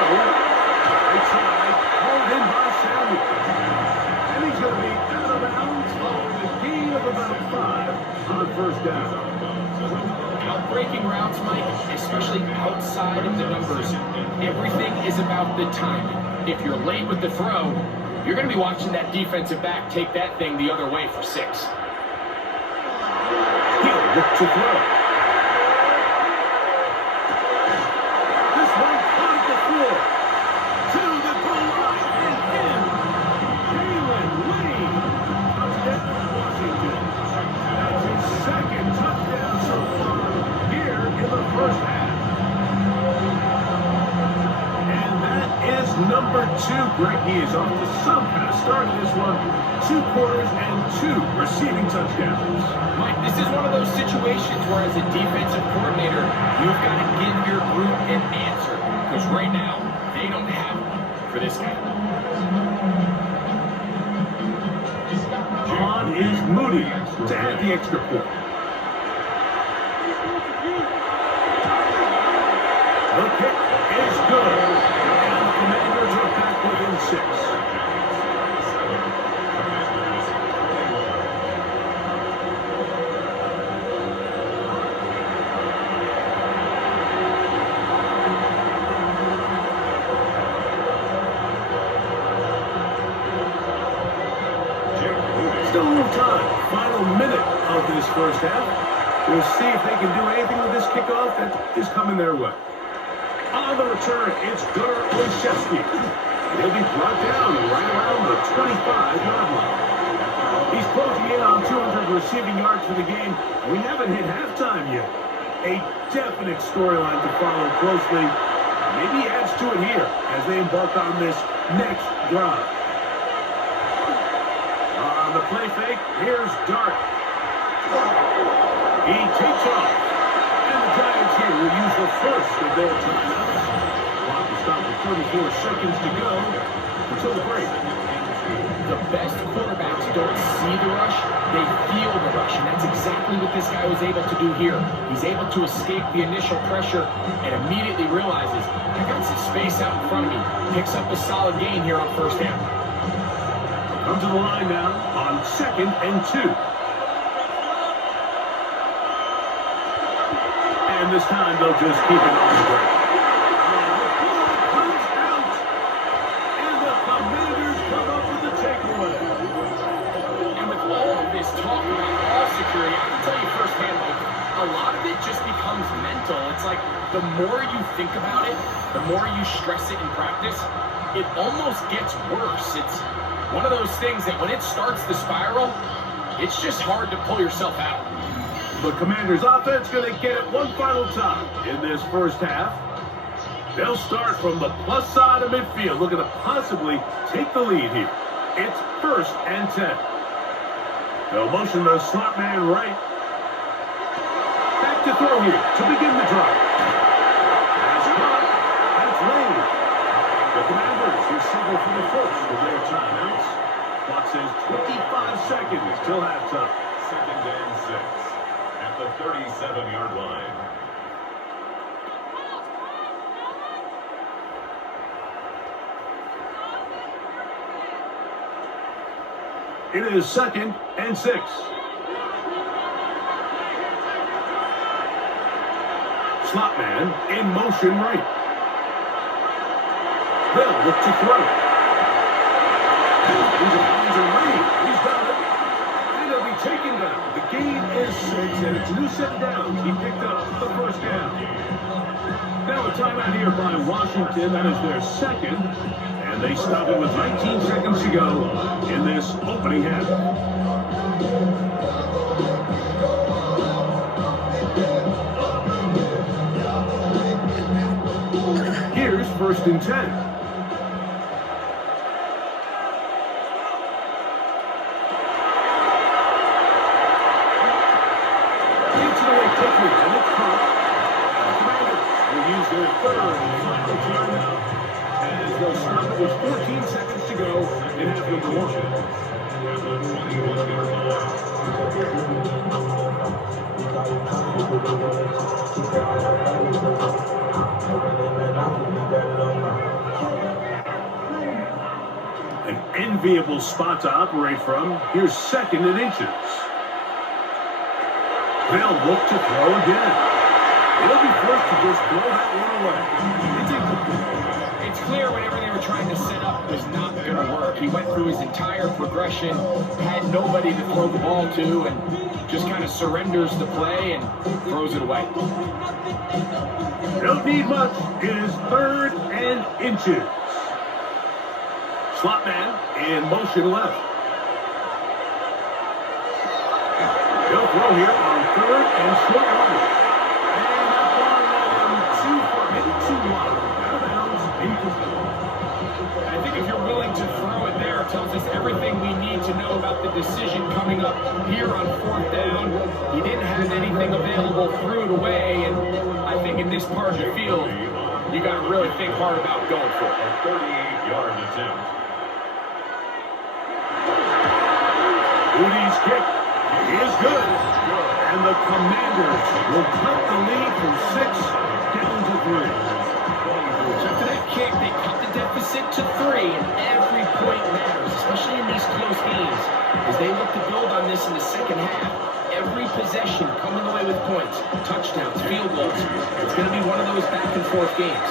Right side, hauled in by Samuel. And he's going to be out of bounds following a gain of about 5 on first down. Outbreaking routes, Mike, especially outside of the numbers, everything is about the timing. If you're late with the throw, you're going to be watching that defensive back take that thing the other way for 6. He'll look to throw. This one caught the floor. To the goal line and in. Jalen Lee. Touchdown, Washington. That's his second touchdown so far here in the first half. And that is number 2. Greg, he is off to some kind of start in this one. 2 quarters and 2 receiving touchdowns. Mike, this is one of those situations where as a defensive coordinator, you've got to give your group an answer. Because right now, they don't have one for this guy. On is Moody to add the extra point. The kick is good. And the Commanders are back within 6. Still a little time. Final minute of this first half. We'll see if they can do anything with this kickoff that is coming their way. On the return, it's Gunnar Olszewski. He'll be brought down right around the 25-yard line. He's closing in on 200 receiving yards for the game, and we haven't hit halftime yet. A definite storyline to follow closely. Maybe he adds to it here as they embark on this next drive. On the play fake, here's Dart. He takes off. And the Giants here will use the first of their timeouts. Clock will stop with 34 seconds to go until the break. The best quarterbacks don't see the rush, they feel the rush. And that's exactly what this guy was able to do here. He's able to escape the initial pressure and immediately realizes, I got some space out in front of me. Picks up a solid gain here on first down. Come to the line now on 2nd and 2. And this time they'll just keep it on the ground. And the ball comes out. And the Commanders come up with the takeaway. And with all of this talk about ball security, I can tell you firsthand, like, a lot of it just becomes mental. It's like the more you think about it, the more you stress it in practice, it almost gets worse. It's one of those things that when it starts the spiral, it's just hard to pull yourself out. The Commanders' offense going to get it one final time in this first half. They'll start from the plus side of midfield, looking to possibly take the lead here. It's 1st and 10. They'll motion the slot man right. Back to throw here to begin the drive. That's caught. That's laid. The Commanders who signal for the first of their timeouts. Clock says 25 seconds till halftime. 2nd and 6 at the 37-yard line. It is 2nd and 6. Slot man in motion right. They'll look to throw. He's got it. And he'll be taken down. The gain is 6, and it's new set down. He picked up the first down. Now a timeout here by Washington. That is their second. And they stop it with 19 seconds to go in this opening half. Here's 1st and 10. They'll stop it with 14 seconds to go in half number 1. An enviable spot to operate from. Here's 2nd and inches. They'll look to throw again. They'll be forced to just throw that one away. It's incomplete. It's clear whatever they were trying to set up was not going to work. He went through his entire progression, had nobody to throw the ball to, and just kind of surrenders the play and throws it away. Don't need much. It is 3rd and inches. Slot man in motion left. They'll throw here on 3rd and short yardage. And that ball led him too far, maybe too wide. Out of bounds, incomplete. I think if you're willing to throw it there, it tells us everything we need to know about the decision coming up here on 4th down. He didn't have anything available, threw it away, and I think in this part of the field, you got to really think hard about going for it. A 38-yard attempt. Moody's kick is good. And the Commanders will cut the lead from 6 down to 3. So after that kick, they cut the deficit to 3, and every point matters, especially in these close games. As they look to build on this in the second half, every possession coming away with points, touchdowns, field goals. It's going to be one of those back-and-forth games.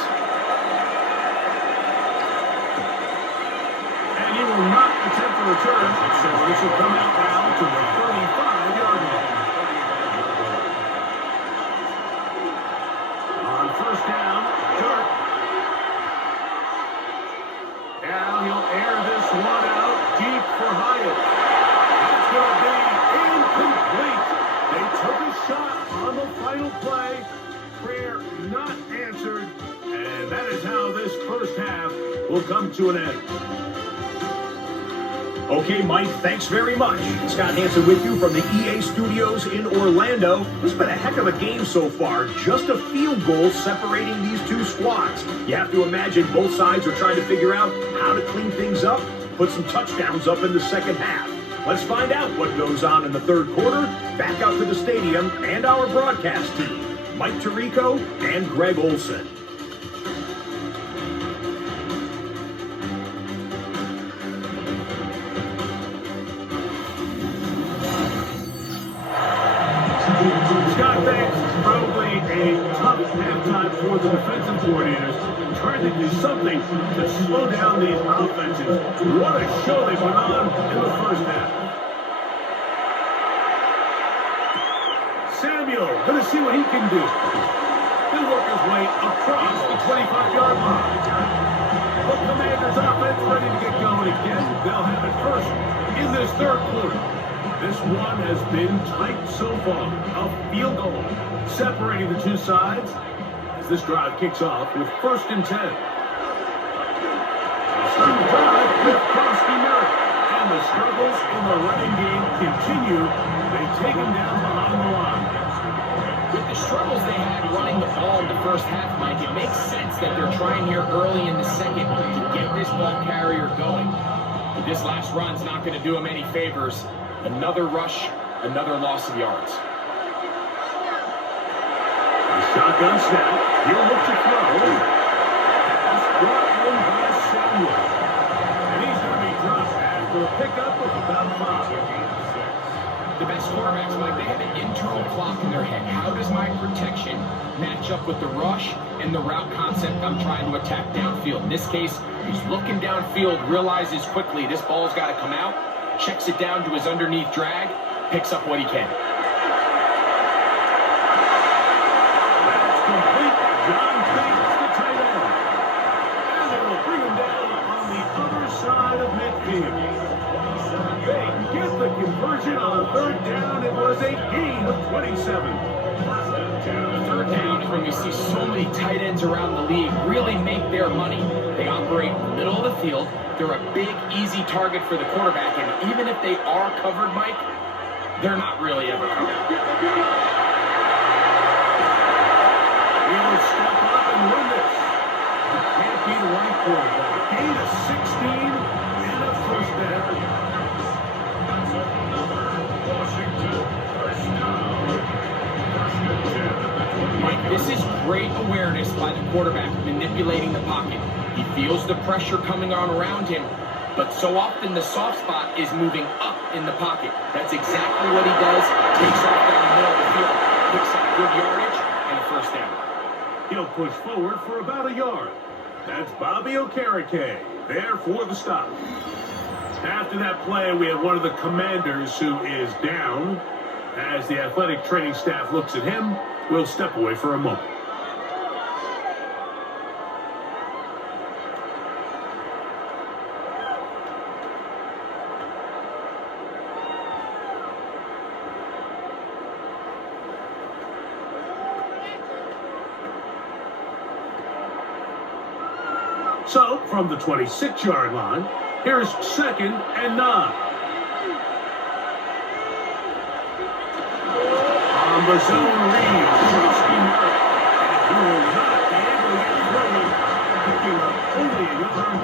And he will not attempt to return, so this will come out now to the 35-yard line. On 1st down, Dart. Now he'll air this one out deep for Hyatt. That's going to be incomplete. They took a shot on the final play. Prayer not answered. And that is how this first half will come to an end. Okay, Mike, thanks very much. Scott Hansen with you from the EA Studios in Orlando. This has been a heck of a game so far. Just a field goal separating these two squads. You have to imagine both sides are trying to figure out how to clean things up, put some touchdowns up in the second half. Let's find out what goes on in the 3rd quarter. Back out to the stadium and our broadcast team, Mike Tirico and Greg Olson. Scott, thanks. Probably a tough halftime for the defensive coordinators, trying to do something to slow down these offenses. What a show they put on in the first half. Samuel, going to see what he can do. He'll work his way across the 25-yard line. The Commanders' offense ready to get going again. They'll have it first in this 3rd quarter. This one has been tight so far. A field goal separating the two sides as this drive kicks off with 1st and 10. Starting the drive with Krosky Merritt. And the struggles in the running game continue. They take him down behind the line. With the struggles they had running the ball in the first half, Mike, it makes sense that they're trying here early in the second to get this ball carrier going. But this last run's not going to do him any favors. Another rush, another loss of yards. A shotgun snap. He'll look to throw. Pass brought in by Samuel. And he's going to be dropped after a pickup of about 5. The best quarterbacks, Mike, they have an internal clock in their head. How does my protection match up with the rush and the route concept I'm trying to attack downfield? In this case, he's looking downfield, realizes quickly this ball's got to come out, checks it down to his underneath drag, picks up what he can. That's complete. John Bates, the tight end. And it will bring him down on the other side of midfield. They get the conversion on 3rd down. It was a gain of 27. 3rd down is when you see so many tight ends around the league really make their money. They operate in the middle of the field. They're a big, easy target for the quarterback, and even if they are covered, Mike, they're not really ever covered. He will step up and win this. He can't be the right quarterback. Gain of 16 and a 1st down. Washington, 1st down. 1st and 10 at the 20. Mike, this is great awareness by the quarterback manipulating the pocket. He feels the pressure coming on around him, But so often the soft spot is moving up in the pocket. That's exactly what he does. Takes off down the middle of the field, picks up good yardage, and a first down. He'll push forward for about a yard. That's Bobby Okereke there for the stop. After that play, we have one of the commanders who is down. As the athletic training staff looks at him, we'll step away for a moment. So, from the 26-yard line, here's 2nd and 9. On the zone read, Trubisky Murray. And he will not be able to get through. Picking up only a yard.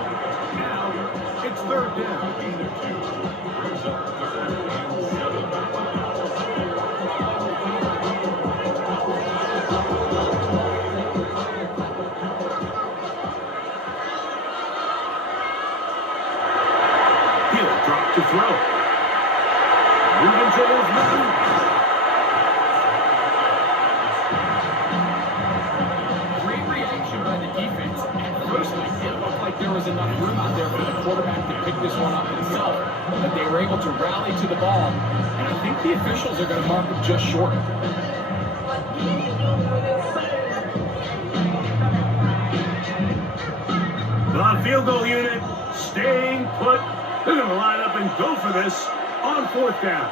Now, it's 3rd down. Brings up 3rd and 7. To throw. Moving towards Madden. Great reaction by the defense. At first, it looked like there was enough room out there for the quarterback to pick this one up himself, but they were able to rally to the ball, and I think the officials are going to mark it just short. The field goal unit staying put. They're going to line up and go for this on 4th down.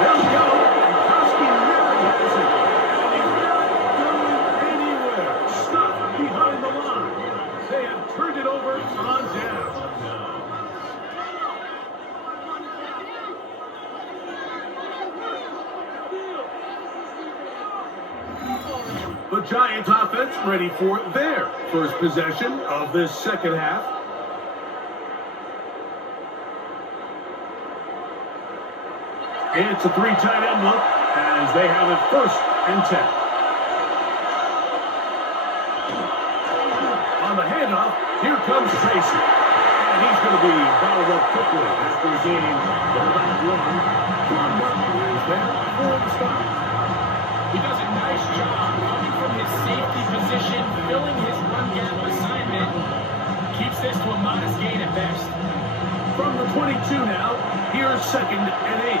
They'll go. Gronkowski never has it. And he's not going anywhere. Stuck behind the line. They have turned it over on down. The Giants offense ready for their first possession of this second half. It's a 3-tight end look as they have it 1st and 10. On the handoff, here comes Tracy. And he's going to be bottled up quickly after a game about 1. John Martin is there for the stop. He does a nice job coming from his safety position, filling his run gap assignment. Keeps this to a modest gain at best. From the 22 now, here's 2nd and 8.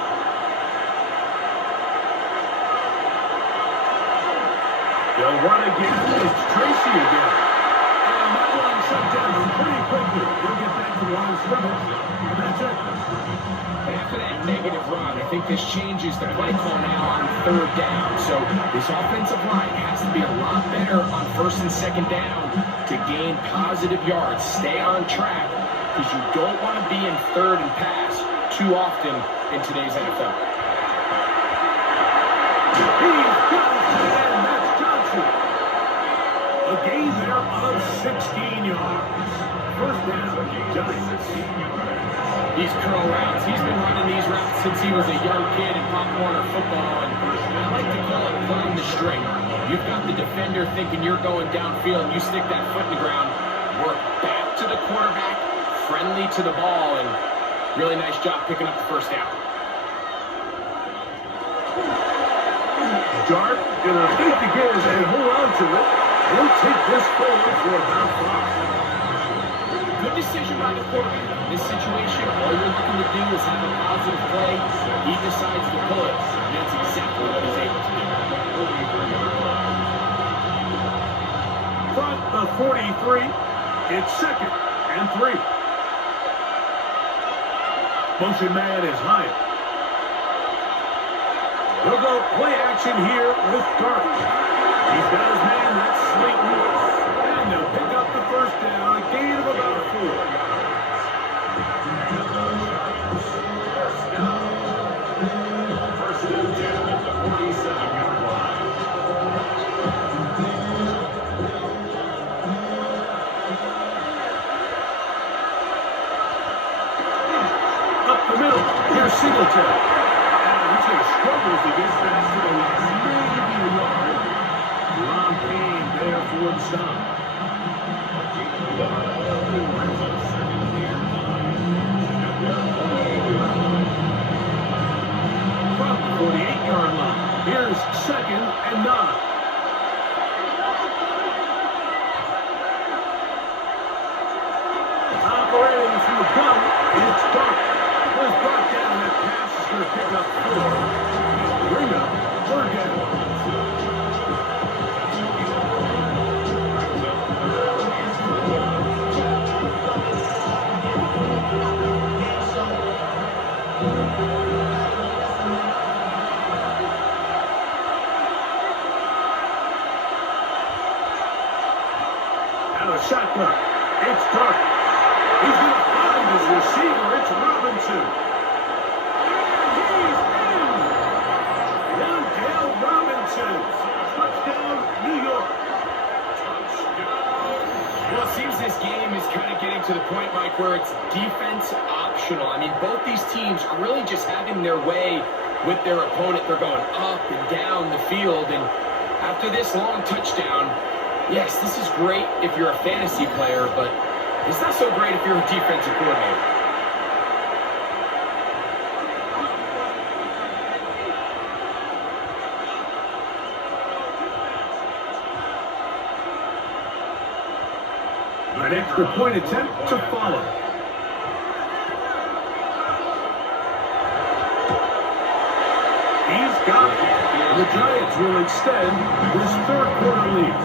They'll run again. It's Tracy again. And that one shut down pretty quickly. He'll get back to the line of scrimmage. And that's it. After that negative run, I think this changes the play call now on 3rd down. So this offensive line has to be a lot better on 1st and 2nd down to gain positive yards. Stay on track because you don't want to be in 3rd and pass too often in today's NFL. He's got it. And that's Johnson. A gain there of 16 yards. First down, Giants. These curl routes, he's been running these routes since he was a young kid in Pop Warner football, and I like to call it pulling the string. You've got the defender thinking you're going downfield, and you stick that foot in the ground, work back to the quarterback, friendly to the ball, and really nice job picking up the first down. Dart gonna take the gears and hold on to it. He'll take this forward for about 5. Good decision by the quarterback. In this situation, all you're looking to do is have a positive play. He decides to pull it, and that's exactly what he's able to do. Front the 43. It's 2nd and 3. Motion man is high. He'll go play action here with Dart. He's got his man, that's Slayton. And they'll pick up the first down, a gain of about 4. First and 10 at the 47-yard line. Up the middle, here's Singletary. He struggles to get back to the line. Maybe a yard. Ron Payne there for the stop. Here's 2nd and 9. Operating from the gun, it's Dark. Was brought down, and that pass is going to pick up 4. Bring up 3rd down. Out of shotgun, it's Dark. He's going to find his receiver. It's Robinson. And he's in. Wandale Robinson. Touchdown, New York. Well, it seems this game is kind of getting to the point, Mike, where it's defense optional. I mean, both these teams are really just having their way with their opponent. They're going up and down the field. And after this long touchdown, yes, this is great if you're a fantasy player, but it's not so great if you're a defensive coordinator. An extra point attempt to follow. He's got it. The Giants will extend his 3rd quarter lead.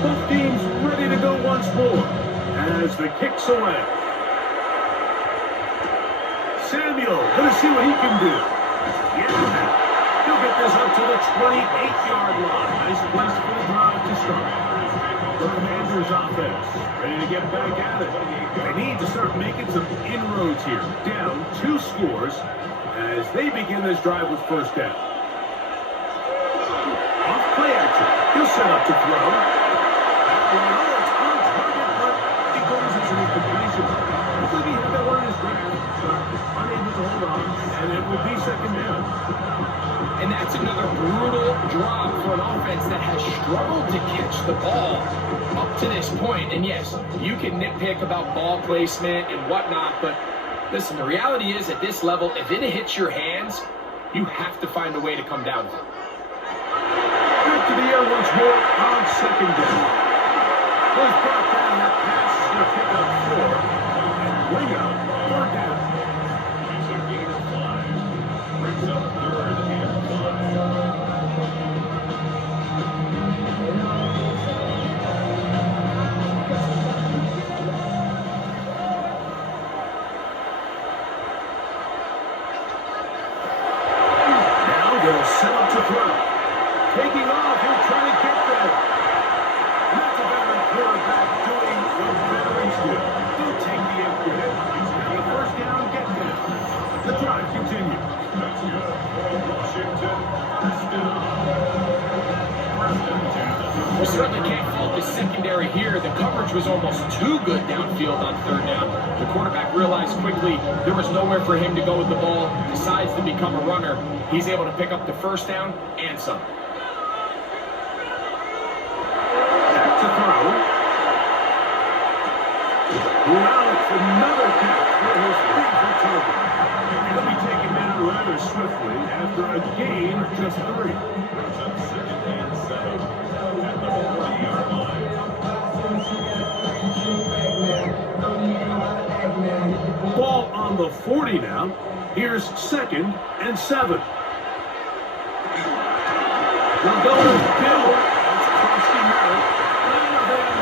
Both teams ready to go once more as the kick's away. Samuel, going to see what he can do. Yeah, he'll get this up to the 28-yard line. Nice place for the drive to start. The Commanders' offense ready to get back at it. They need to start making some inroads here. Down 2 scores as they begin this drive with 1st down. Off play action. He'll set up to throw. That one, it's on target, but it goes as an incompletion. Looks like he had that one in his grasp, but unable to hold on, and it will be 2nd down. And that's another brutal drop for an offense that has struggled to catch the ball up to this point. And yes, you can nitpick about ball placement and whatnot, but listen, the reality is at this level, if it hits your hands, you have to find a way to come down with it. Back to the air once more on 2nd down. Was brought down, that pass is going to pick up 4 and bring up 3rd down. It's a gain of 5. Brings up 3rd and 5. Now they'll set up to throw. Taking off, he'll try to get there. That's a veteran quarterback doing what veterans do. They'll take the extra hit. He's got the 1st down, get down. The drive continues. That's good. Washington, 1st down. 1st and 10. We certainly can't fault the secondary here. The coverage was almost too good downfield on 3rd down. The quarterback realized quickly there was nowhere for him to go with the ball, decides to become a runner. He's able to pick up the 1st down and some. To throw. Now it's another catch for his favorite target. He'll be taken down rather swiftly after a gain of just 3. Brings up 2nd and 7 at the 40-yard line. Ball on the 40 now. Here's 2nd and 7. They'll go with Bill. It's Krusty Merritt.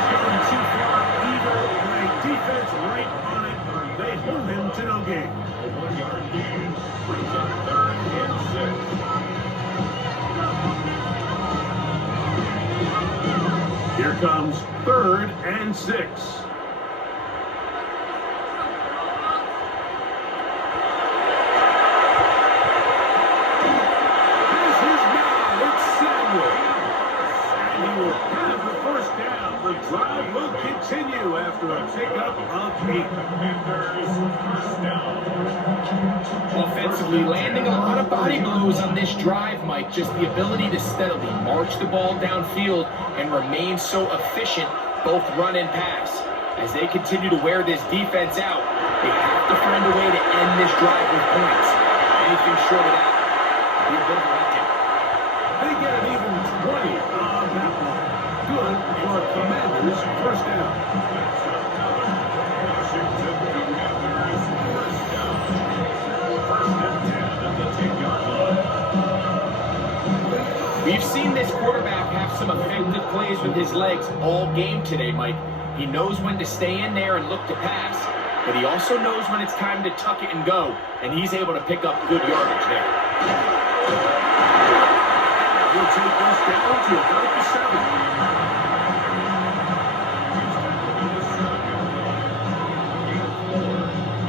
Going too far, Eagle with defense right on it. They hold him to no gain. A 1-yard gain brings up 3rd and 6. Here comes 3rd and 6. This is now, it's Samuel. And he will have the 1st down. The drive drive will continue after a pickup of 8. First down. Offensively, landing a lot of body blows on this drive, Mike. Just the ability to steadily march the ball downfield and remain so efficient, both run and pass. As they continue to wear this defense out, they have to find a way to end this drive with points. Anything short of that would be a bit of a letdown. They get an even 20 on that one. Good for a Commanders first down. Washington Commanders first down. First and 10 at the 10-yard line. We've seen this quarterback have some effective plays with his legs all game today, Mike. He knows when to stay in there and look to pass, but he also knows when it's time to tuck it and go, and he's able to pick up good yardage there. We'll take this down to about the 7.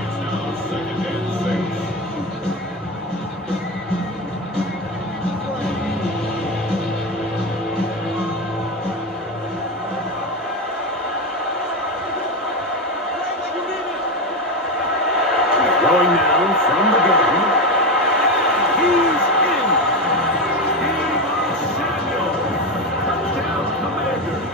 It's now second and 6. Throwing now from the gun. He's in. Deebo Samuel. Touchdown, Commanders.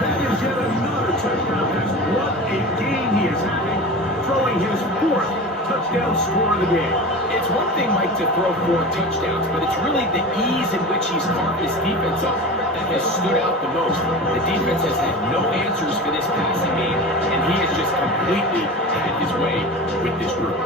That is yet another touchdown pass. What a game he is having. Throwing his 4th touchdown score of the game. It's one thing, Mike, to throw 4 touchdowns, but it's really the ease in which he's carved his defense up that has stood out the most. The defense has had no answers for this passing game, and he has just completely had his way with this group.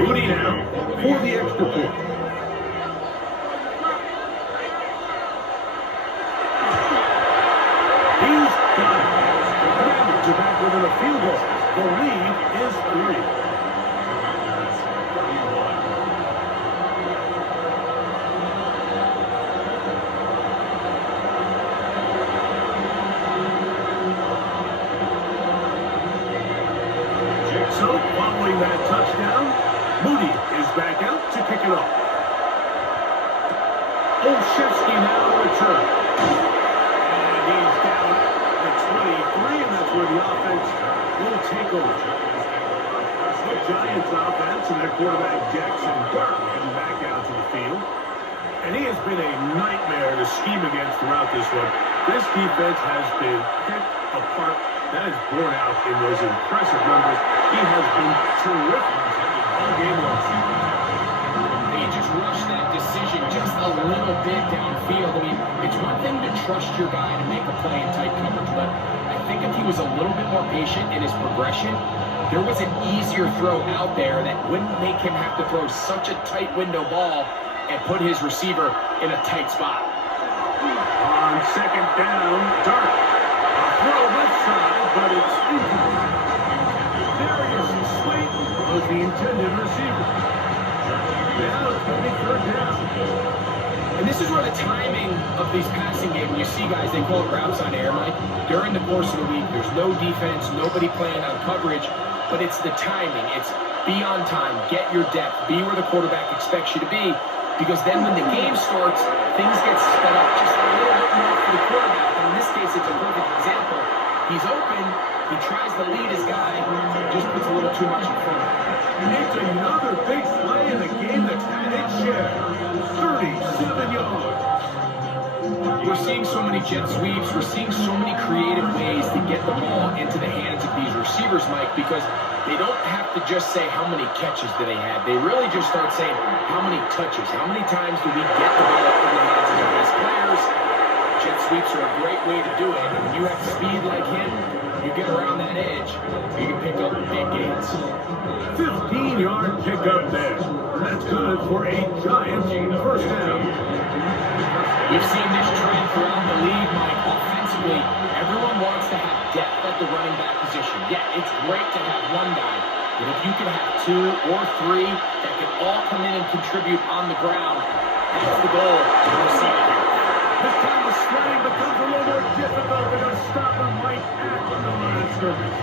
Moody now for the extra point. He's got it. The Commanders are back within a field goal. The lead is 3. Commanders 31. So, following that touchdown, Moody is back out to kick it off. Olszewski now to return. And he's down at 23, and that's where the offense will take over. The Giants offense and their quarterback Jackson Burke heading back out to the field. And he has been a nightmare to scheme against throughout this one. This defense has been picked apart. That is borne out in those impressive numbers. He has been terrific all game long. They just rushed that decision just a little bit downfield. I mean, it's one thing to trust your guy to make a play in tight coverage, but I think if he was a little bit more patient in his progression, there was an easier throw out there that wouldn't make him have to throw such a tight window ball and put his receiver in a tight spot. On second down, Dart. A throw left side, but it's incomplete. Darius Slayton was the intended receiver. Now it's going to be third down. And this is where the timing of these passing games, you see guys, they call it routes on air, Mike. During the course of the week, there's no defense, nobody playing on coverage, but it's the timing. It's be on time, get your depth, be where the quarterback expects you to be, because then when the game starts, things get sped up just a little bit more for the quarterback. And in this case, it's a perfect example. He's open, he tries to lead his guy, just puts a little too much in front of him. It's another big play in a game that's had its share. 37 yards. We're seeing so many jet sweeps. We're seeing so many creative ways to get the ball into the hands of these receivers, Mike, because they don't have to just say how many catches do they have. They really just start saying how many touches, how many times do we get the ball in the hands of the best players. Jet sweeps are a great way to do it. And when you have speed like him, you get around that edge, you can pick up big gains. 15-yard pickup there. That's good for a Giants first down. We've seen this trend throughout the league, Mike. Offensively, everyone wants to have depth at the running back position. Yeah, it's great to have one guy, but if you can have 2 or 3 that can all come in and contribute on the ground, that's the goal. We'll see it here. This time the sliding becomes a little more difficult. They're going to stop him right at the line of scrimmage.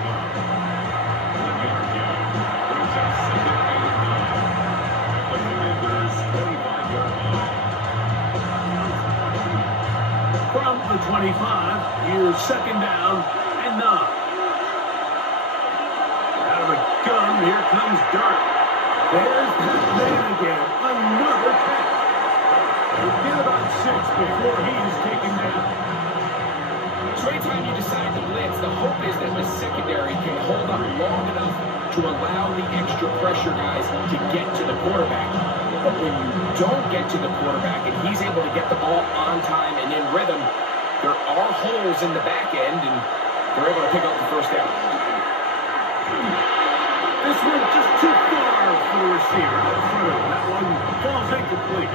second down and 9. Out of the gun, here comes Dart. There's that man again. Another catch. He'll get about 6 before he is taken down. So anytime you decide to blitz, the hope is that the secondary can hold up long enough to allow the extra pressure guys to get to the quarterback. But when you don't get to the quarterback and he's able to get the ball on time and in rhythm, there are holes in the back end, and they're able to pick up the first down. This one just too far for the receiver. That one falls incomplete.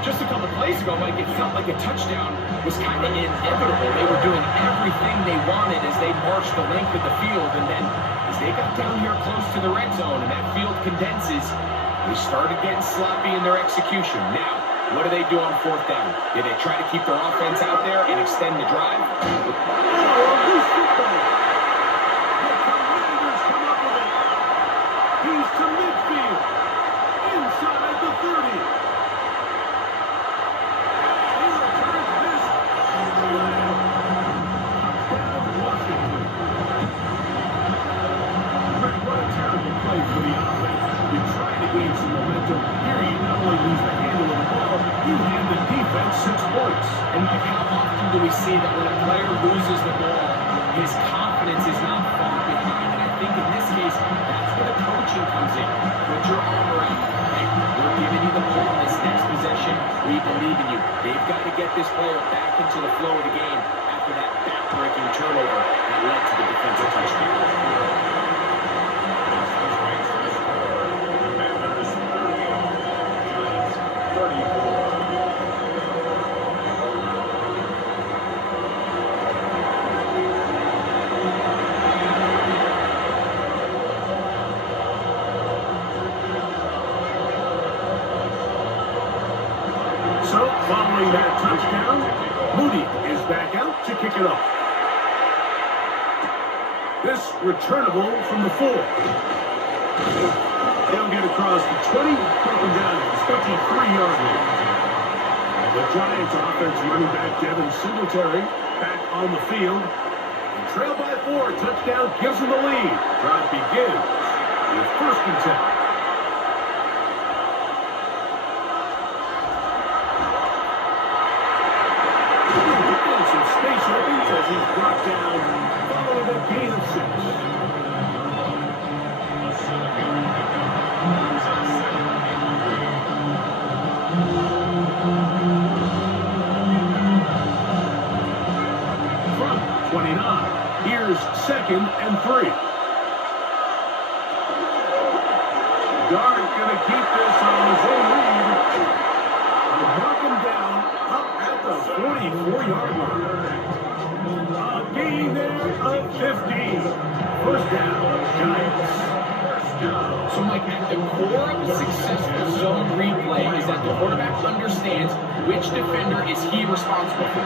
Just a couple plays ago, Mike, it felt like a touchdown was kind of inevitable. They were doing everything they wanted as they marched the length of the field, and then as they got down here close to the red zone and that field condenses, they started getting sloppy in their execution. Now, what do they do on 4th down? Did they try to keep their offense out there and extend the drive? Loose football. The Commanders come up with it. He's to midfield. Inside the 30. He returns this. Touchdown, Washington. What a terrible play for the offense. You're trying to gain some momentum. Here you not only lose the handle of the ball, you hand the defense 6 points. And Mike, how often do we see that when a player loses the ball, his confidence is not far behind? And I think in this case, that's where the coaching comes in. Put your arm around him. Hey, we're giving you the ball in this next possession. We believe in you. They've got to get this player back into the flow of the game after that back-breaking turnover that led to the defensive touchdown. So, following that touchdown, Moody is back out to kick it off. This returnable from the 4. They'll get across the 20, broken down to the 23-yard line. The Giants offense running back Devin Singletary back on the field. And trail by 4, touchdown gives them the lead. Drive begins with 1st and 10. Space opens as he's brought down following a gain of 6. From 29, here's 2nd and 3. Dart gonna keep this on his own lead. Mark him down up at the 44-yard line. A gain there of 15. 1st down, Giants. So, Mike, at the core of a successful zone replay is that the quarterback understands which defender is he responsible for.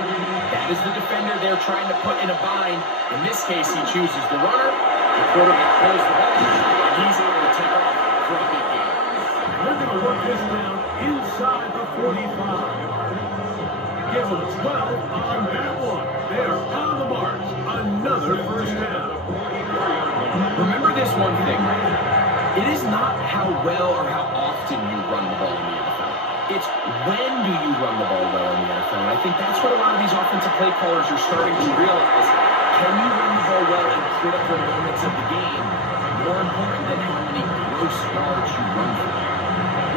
That is the defender they're trying to put in a bind. In this case, he chooses the runner. The quarterback pulls the ball, and he's able to take off for a big game. They're going to work this down inside the 45. Give them 12 on that one. They're on the mark. Another 1st down. Remember this one thing. It is not how well or how often you run the ball in the NFL. It's when do you run the ball well in the NFL. And I think that's what a lot of these offensive play callers are starting to realize. Can you run the ball well in critical moments of the game? More important than how many gross yards you run for.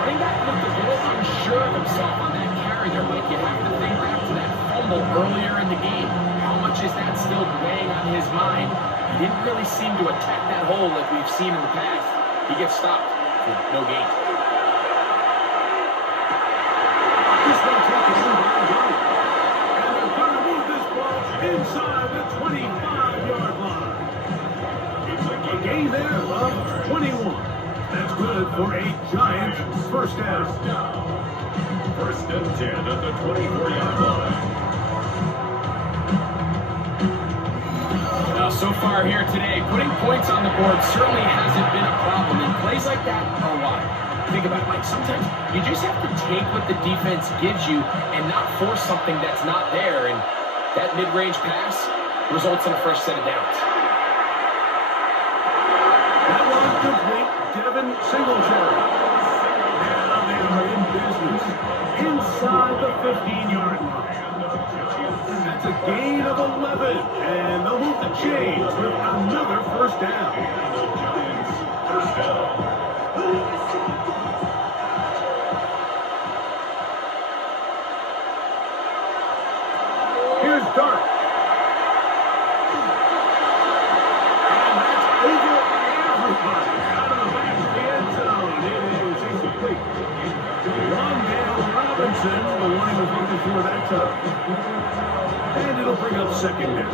Running back looked a little unsure of himself on that carry there, Mike. You have to think back to that fumble earlier in the game. How much is that still weighing on his mind? He didn't really seem to attack that hole like we've seen in the past. He gets stopped for no gain. This one taken in by Johnny. And they're going to move this ball inside the 25-yard line. A gain there of 21. That's good for a Giant 1st down. 1st and 10 at the 24-yard line. Now, so far here today, putting points on the board certainly hasn't been a problem. And plays like that are why. Think about it, Mike. Sometimes you just have to take what the defense gives you and not force something that's not there. And that mid-range pass, results in a fresh set of downs. That one complete. Devin Singletary. Now they are in business. Inside the 15-yard line. That's a gain of 11. And they'll move the chains with another first down. First down. Here's Dart. And that's over everybody. Out of the back of the end zone. It is incomplete. Longdale Robinson, the one he was looking for that time. And it'll bring up second down.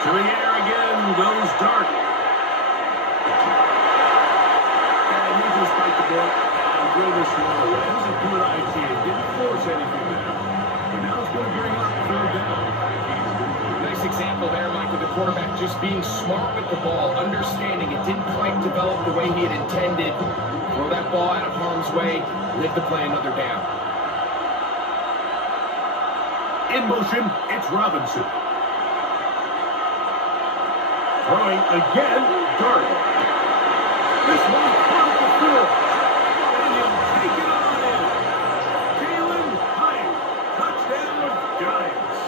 To the air again goes Dart. And he just bite the ball and throw this one away. That was a good idea. Didn't force anything there. But now it's going to bring up third down. Nice example there, Mike, with the quarterback just being smart with the ball, understanding it didn't quite develop the way he had intended. Throw that ball out of harm's way, live to play another down. In motion, it's Robinson. Throwing again, Dart. This one comes to field. And he'll take it on in. Jalen Hyatt. Touchdown, Giants.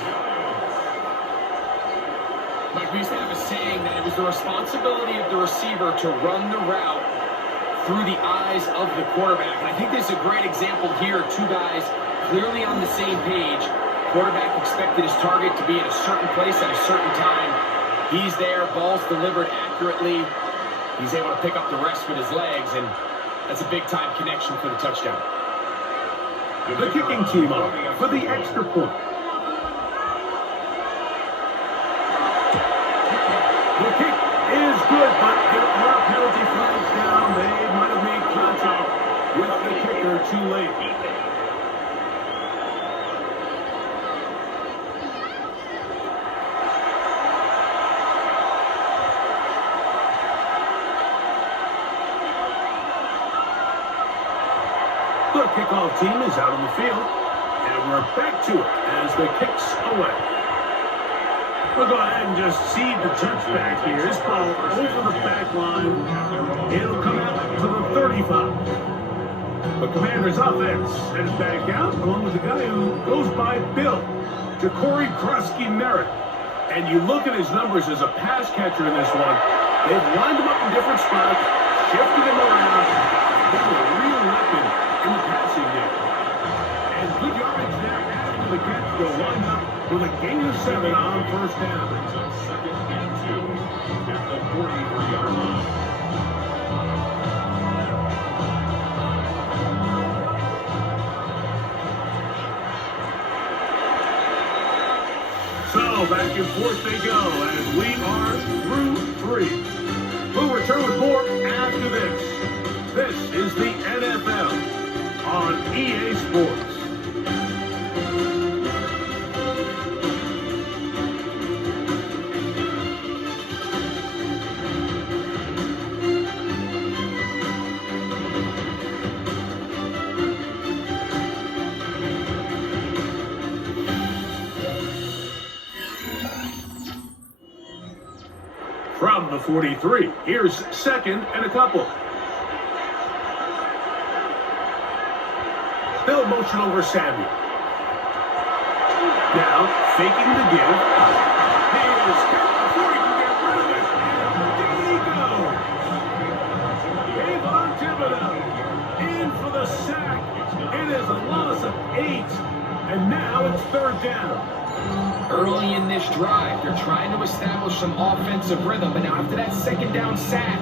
Mike, we used to have a saying that it was the responsibility of the receiver to run the route through the eyes of the quarterback. And I think this is a great example here. Two guys clearly on the same page. Quarterback expected his target to be at a certain place at a certain time. He's there, ball's delivered accurately. He's able to pick up the rest with his legs, and that's a big-time connection for the touchdown. The kicking team up for the extra point. The kick is good, but there are penalty flags down. They might have made contact with the kicker too late. The kickoff team is out on the field, and we're back to it as the kick's away. We'll go ahead and just seed the touchback here. This ball over the back line. It'll come out to the 35. The Commanders' offense headed back out, along with the guy who goes by Bill, Ja'Cory Krusky-Merritt. And you look at his numbers as a pass catcher in this one. They've lined him up in different spots, shifted him around. He's a real weapon in the passing game. And good yardage there after the catch. They'll wind up with a gain of 7 on first down. Second and 2 at the 43-yard line. So back and forth they go as we are through 3. We'll return with more after this. This is the NFL on EA Sports. From the 43, here's second and a couple. They'll motion over Samuel. Now, faking the give. He is hit before he can get rid of it. And there he goes. Kayvon Thibodeau in for the sack. It is a loss of 8. And now it's third down. Early in this drive, they're trying to establish some offensive rhythm, but now after that second down sack,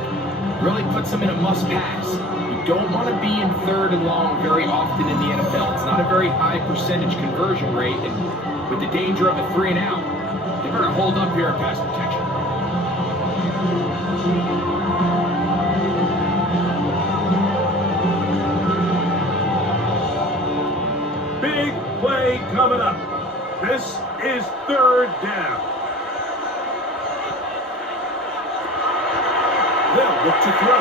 really puts them in a must-pass. You don't want to be in third and long very often in the NFL. It's not a very high percentage conversion rate, and with the danger of a 3 and out, they better hold up here in pass protection. Big play coming up. This is third down. They'll look to throw.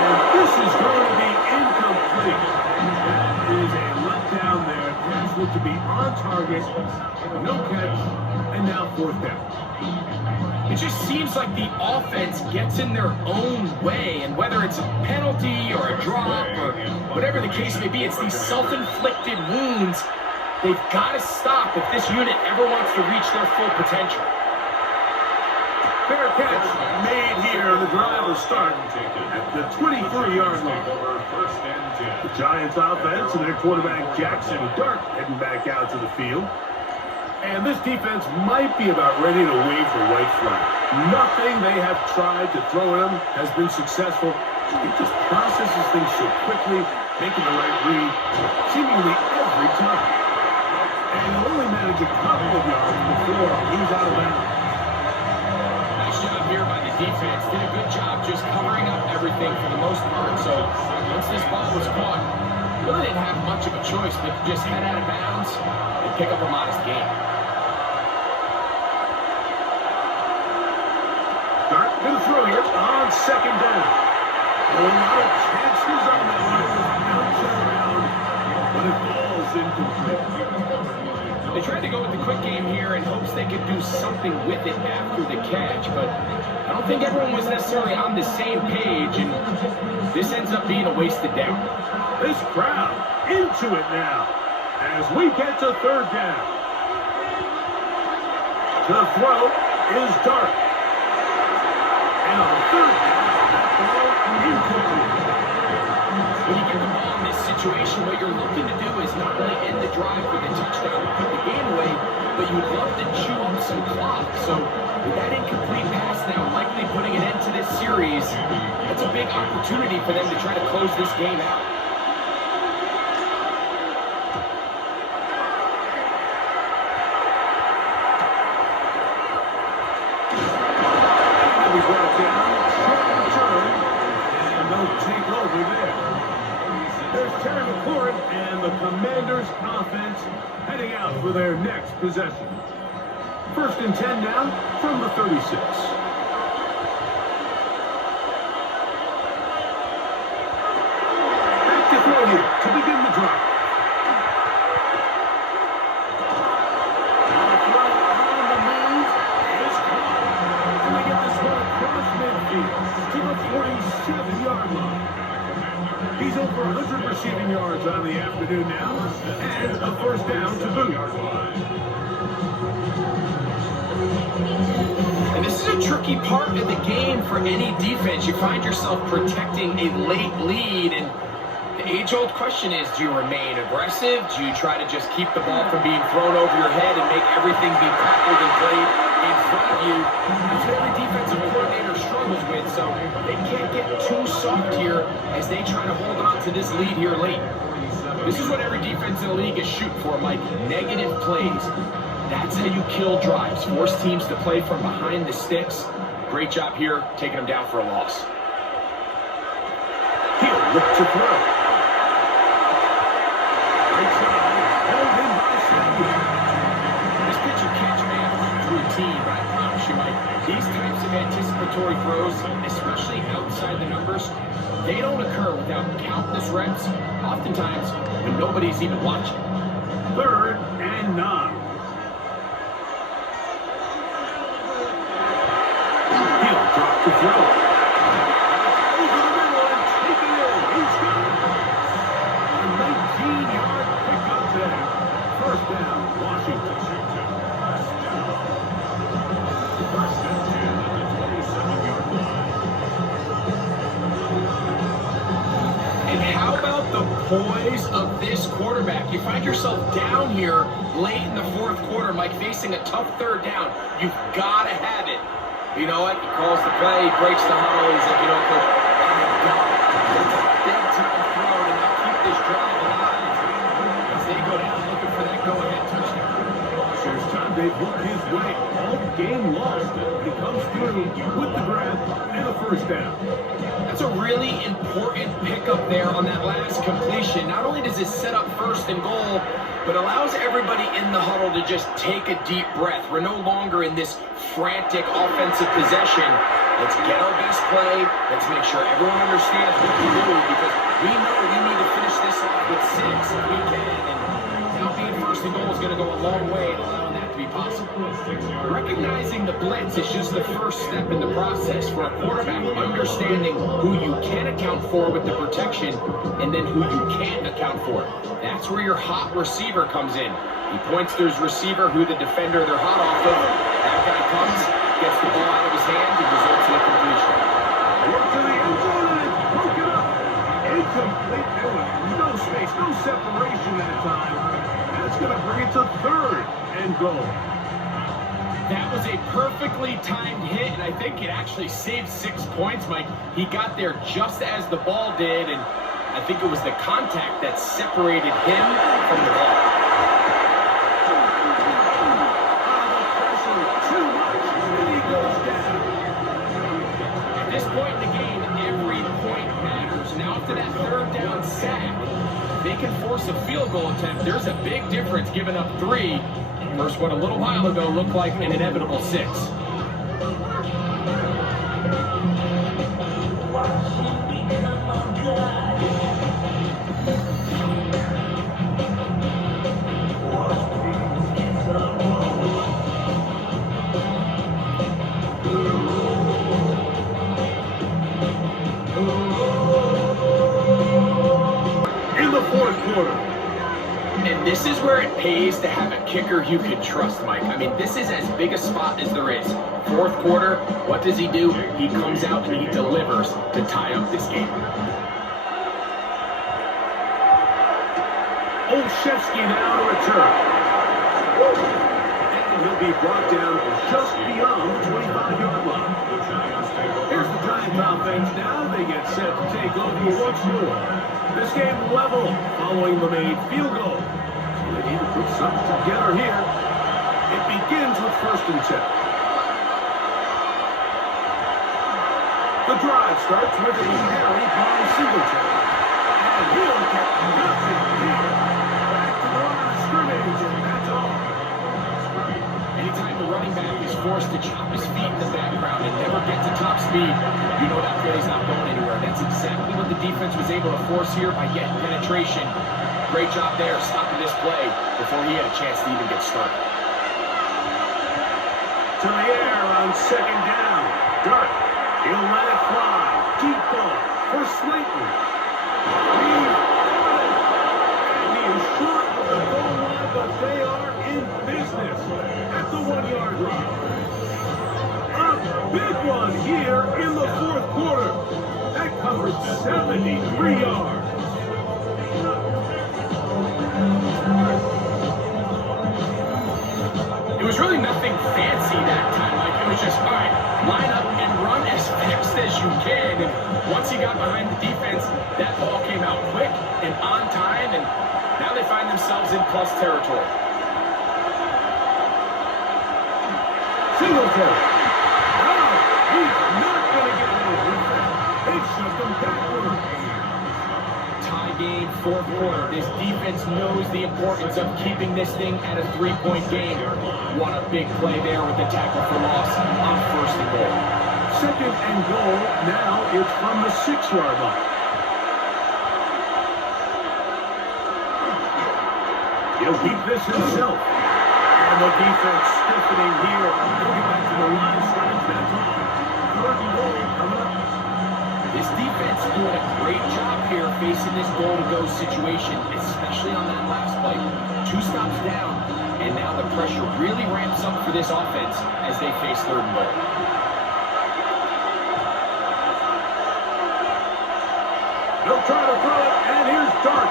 And this is going to be incomplete. That is a letdown there. Pass looked to be on target. No catch. And now fourth down. It just seems like the offense gets in their own way, and whether it's a penalty or a drop or whatever the case may be, it's these self-inflicted wounds they've got to stop if this unit ever wants to reach their full potential. Fair catch made here. The drive will start at the 23-yard line. The Giants offense and their quarterback Jackson Dart heading back out to the field. And this defense might be about ready to wave the white flag. Nothing they have tried to throw at him has been successful. He just processes things so quickly, making the right read seemingly every time. And he'll only manage a couple of yards before he's out of bounds. Nice job here by the defense. Did a good job just covering up everything for the most part. So once this ball was caught, really didn't have much of a choice but to just head out of bounds and pick up a modest gain. Dart going to throw here on second down. A lot of chances on that one. Bounce around, but it falls incomplete. They tried to go with the quick game here in hopes they could do something with it after the catch, but I don't think everyone was necessarily on the same page, and this ends up being a wasted down. This crowd into it now as we get to third down. The throw is Dart. And on third down, that ball incomplete. When you get the ball in this situation, what you're looking to do is not only end the drive with a touchdown and put the game away, but you would love to chew up some clock. So with that incomplete pass now likely putting an end to this series, that's a big opportunity for them to try to close this game out. He's brought down, short return, and they'll take over there. There's Terry McLaurin and the Commanders offense heading out for their next possession. First and 10 now from the 36. Back to throw here to begin the drive. The throw on the move is caught. And they get this one across midfield to the 47-yard line. He's over 100 receiving yards on the afternoon now, and a first down to boot. And this is a tricky part of the game for any defense. You find yourself protecting a late lead, and the age-old question is, do you remain aggressive? Do you try to just keep the ball from being thrown over your head and make everything be tackled and played in front of you? That's what every defensive coordinator struggles with, so they can't get too soft here as they try to hold on to this lead here late. This is what every defense in the league is shooting for, Mike. Negative plays. That's how you kill drives. Force teams to play from behind the sticks. Great job here, taking them down for a loss. He'll look to throw. Right side, held in by Samuel. This pitch and catch may have come to routine, but I promise you, Mike, these types of anticipatory throws, especially outside the numbers, they don't occur without countless reps, oftentimes when nobody's even watching. Third and 9. He'll drop the throw. Over the middle and take it in. He's got it. A 19-yard pickup there. First down, Washington. First and 10 at the 27-yard line. And how about the poise of this quarterback? You find yourself down here late in the fourth quarter, Mike, facing a tough third down. You've got to have it. You know what? He calls the play, he breaks the huddle. He's like, you know, coach, I got it. It's a big-time throw to now keep this drive alive as they go down looking for that go-ahead touchdown. There's time to they've worked his way all game long. He comes through with the grab and a first down. That's a really important pickup there on that last completion. Not only does it set up first and goal, but allows everybody in the huddle to just take a deep breath. We're no longer in this frantic offensive possession. Let's get our best play. Let's make sure everyone understands what to do, because we know we need to finish this off with 6 if we can. And now being first and goal is going to go a long way in allowing that to be possible. Recognizing the blitz is just the first step in the process for a quarterback, understanding who you can account for with the protection and then who you can't account for. That's where your hot receiver comes in. He points to his receiver, who the defender they're hot off of. That guy comes, gets the ball out of his hands, and results in a completion. Work to the end zone, and it's broken up. Incomplete. There was no space, no separation that time. That's going to bring it to third and goal. That was a perfectly timed hit, and I think it actually saved 6 points, Mike. He got there just as the ball did, and I think it was the contact that separated him from the ball. Too much, and he goes down. At this point in the game, every point matters. Now after that third down sack, they can force a field goal attempt. There's a big difference giving up 3 versus what a little while ago looked like an inevitable 6. In the fourth quarter. And this is where it pays to have a kicker you can trust, Mike. I mean, this is as big a spot as there is. Fourth quarter, what does he do? He comes out and he delivers to tie up this game. Olszewski now to return. And he'll be brought down just beyond the 25-yard line. Here's the Giant offense now. They get set to take over once more. This game level following the made field goal. So they need to put something together here. It begins with 1st and 10. The drive starts with a carry by Singletary. And he'll get nothing here. Back to the line of scrimmage, and that's all. Anytime the running back is forced to chop his feet in the background and never get to top speed, you know that play's not going anywhere. That's exactly what the defense was able to force here by getting penetration. Great job there, stopping this play before he had a chance to even get started. To the air on 2nd down. Dart. He'll let it fly. Deep ball for Slayton. He's got it. And he is short of the goal line, but they are in business at the 1-yard line. A big one here in the fourth quarter. That covered 73 yards. It was really nothing fancy that time. Like, it was just, all right, line up and run as fast as you can. And once he got behind the defense, that ball came out quick and on time, and now they find themselves in plus territory. Singletary. Oh, he's not going to get away with that. They shoved him backward. Tie game, fourth quarter. This defense knows the importance of keeping this thing at a 3-point game. What a big play there with the tackle for loss on 1st and goal. 2nd and goal. Now it's from the 6-yard line. He'll keep this himself. And the defense stiffening here. He'll get back to the line of scrimmage. That's all. 3rd and goal coming up. This defense doing a great job here facing this goal-to-go situation, especially on that last play. 2 stops down, and now the pressure really ramps up for this offense as they face 3rd and goal. They'll try to throw it, and here's Dart.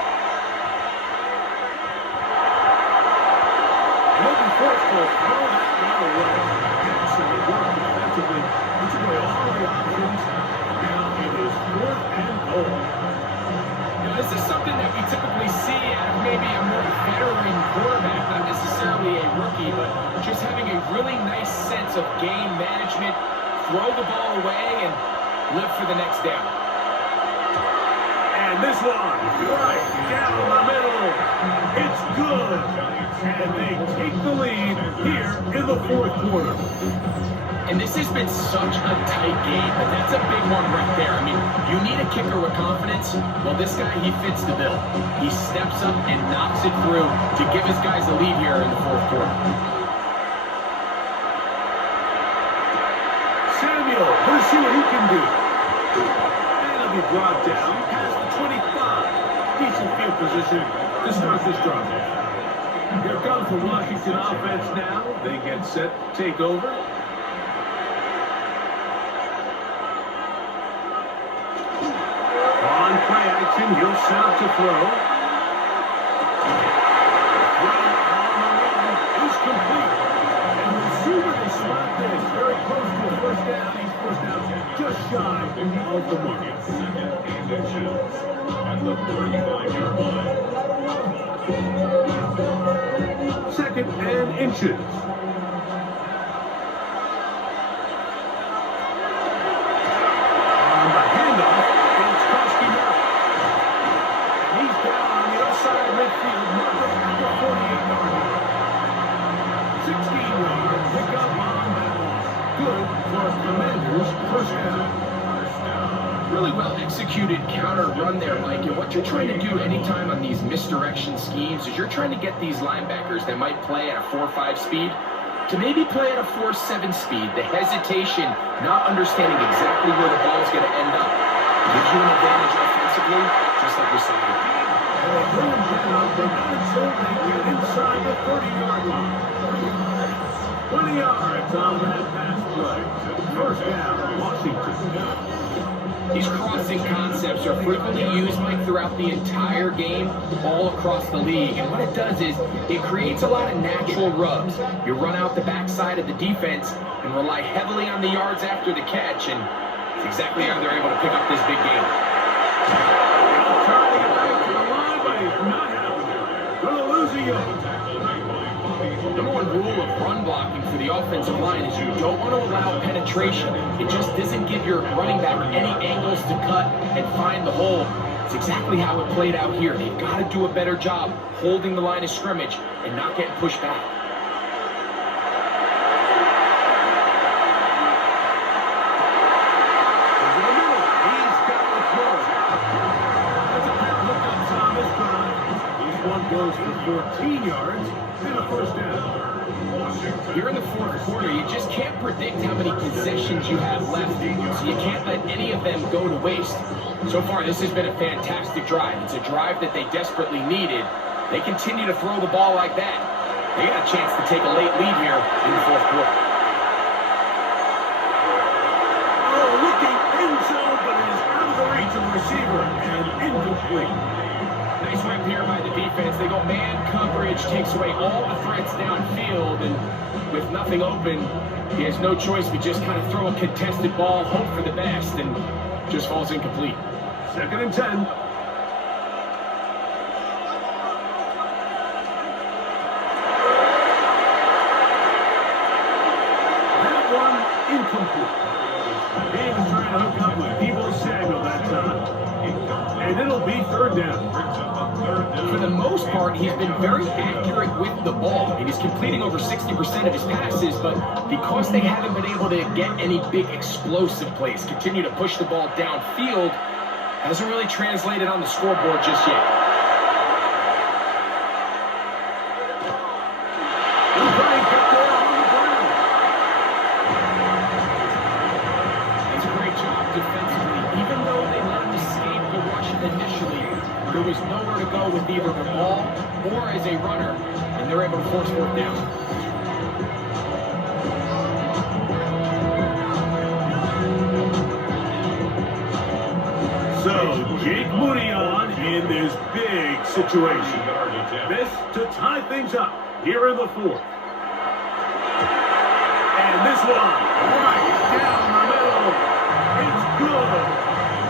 And he'll be forced to throw that one away. Excellent work defensively. He took away all the options. Now it is 4th and goal. Now, this is something that we typically see out of maybe a more veteran quarterback, not necessarily a rookie, but just sense of game management, throw the ball away, and live for the next down. And this one, right down the middle. It's good. And they take the lead here in the fourth quarter. And this has been such a tight game, but that's a big one right there. I mean, you need a kicker with confidence. Well, this guy, he fits the bill. He steps up and knocks it through to give his guys a lead here in the fourth quarter. Samuel, let's see what he can do. And he'll be brought down past the 25. Decent field position to start this drive. Here comes the Washington offense now. They get set to take over. On play action, he'll set up to throw. Well, on the run is complete. And we'll see where they spot this. Very close to a first down. He's first down just shy of the mark. Second and inches at the 35-yard line. Second and inches. On the handoff, it's Koski now. And he's down on the other side of midfield, marker at the 48-yard line. 16-yard pickup on that one. Good for Commanders' first down. Really well executed counter run there, Mike. And what you're trying to do anytime on these misdirection schemes is you're trying to get these linebackers that might play at a 4-5 speed to maybe play at a 4-7 speed. The hesitation, not understanding exactly where the ball's going to end up, gives you an advantage offensively, just like we saw here. And they bring him down, but not until they get inside the 30-yard line. 20 yards on that pass play. First down, Washington. These crossing concepts are frequently used, Mike, throughout the entire game, all across the league. And what it does is it creates a lot of natural rubs. You run out the backside of the defense and rely heavily on the yards after the catch, and it's exactly how they're able to pick up this big game. Trying to get back to the line, but he's not having it. Gonna lose a yard. Number one rule of run blocking for the offensive line is you don't want to allow penetration. It just doesn't give your running back any angles to cut and find the hole. It's exactly how it played out here. They've got to do a better job holding the line of scrimmage and not getting pushed back. Over the middle. He's got the throw. That's a pair of hookups on this drive. This one goes for 14 yards and a first down. Here in the fourth quarter, you just can't predict how many possessions you have left, so you can't let any of them go to waste. So far, this has been a fantastic drive. It's a drive that they desperately needed. They continue to throw the ball like that. They got a chance to take a late lead here in the fourth quarter. Oh, looking end zone, but it is out of the reach of the receiver and incomplete. Nice rep here by the defense. They go man coverage, takes away all the threats downfield, and with nothing open, he has no choice but just kind of throw a contested ball, hope for the best, and just falls incomplete. Second and 10. That one incomplete. He was trying to hook up with Deebo Samuel that time. And it'll be third down. For the most part, he's been very accurate with the ball. I mean, he's completing over 60% of his passes, but because they haven't been able to get any big explosive plays, continue to push the ball downfield, hasn't really translated on the scoreboard just yet. That's a great job defensively. Even though they let him escape the rush initially, there was nowhere to go with either the ball or as a runner, and they're able to force fourth down. So, Jake Moody on in this big situation. This to tie things up here in the fourth. And this one, right down the middle. It's good.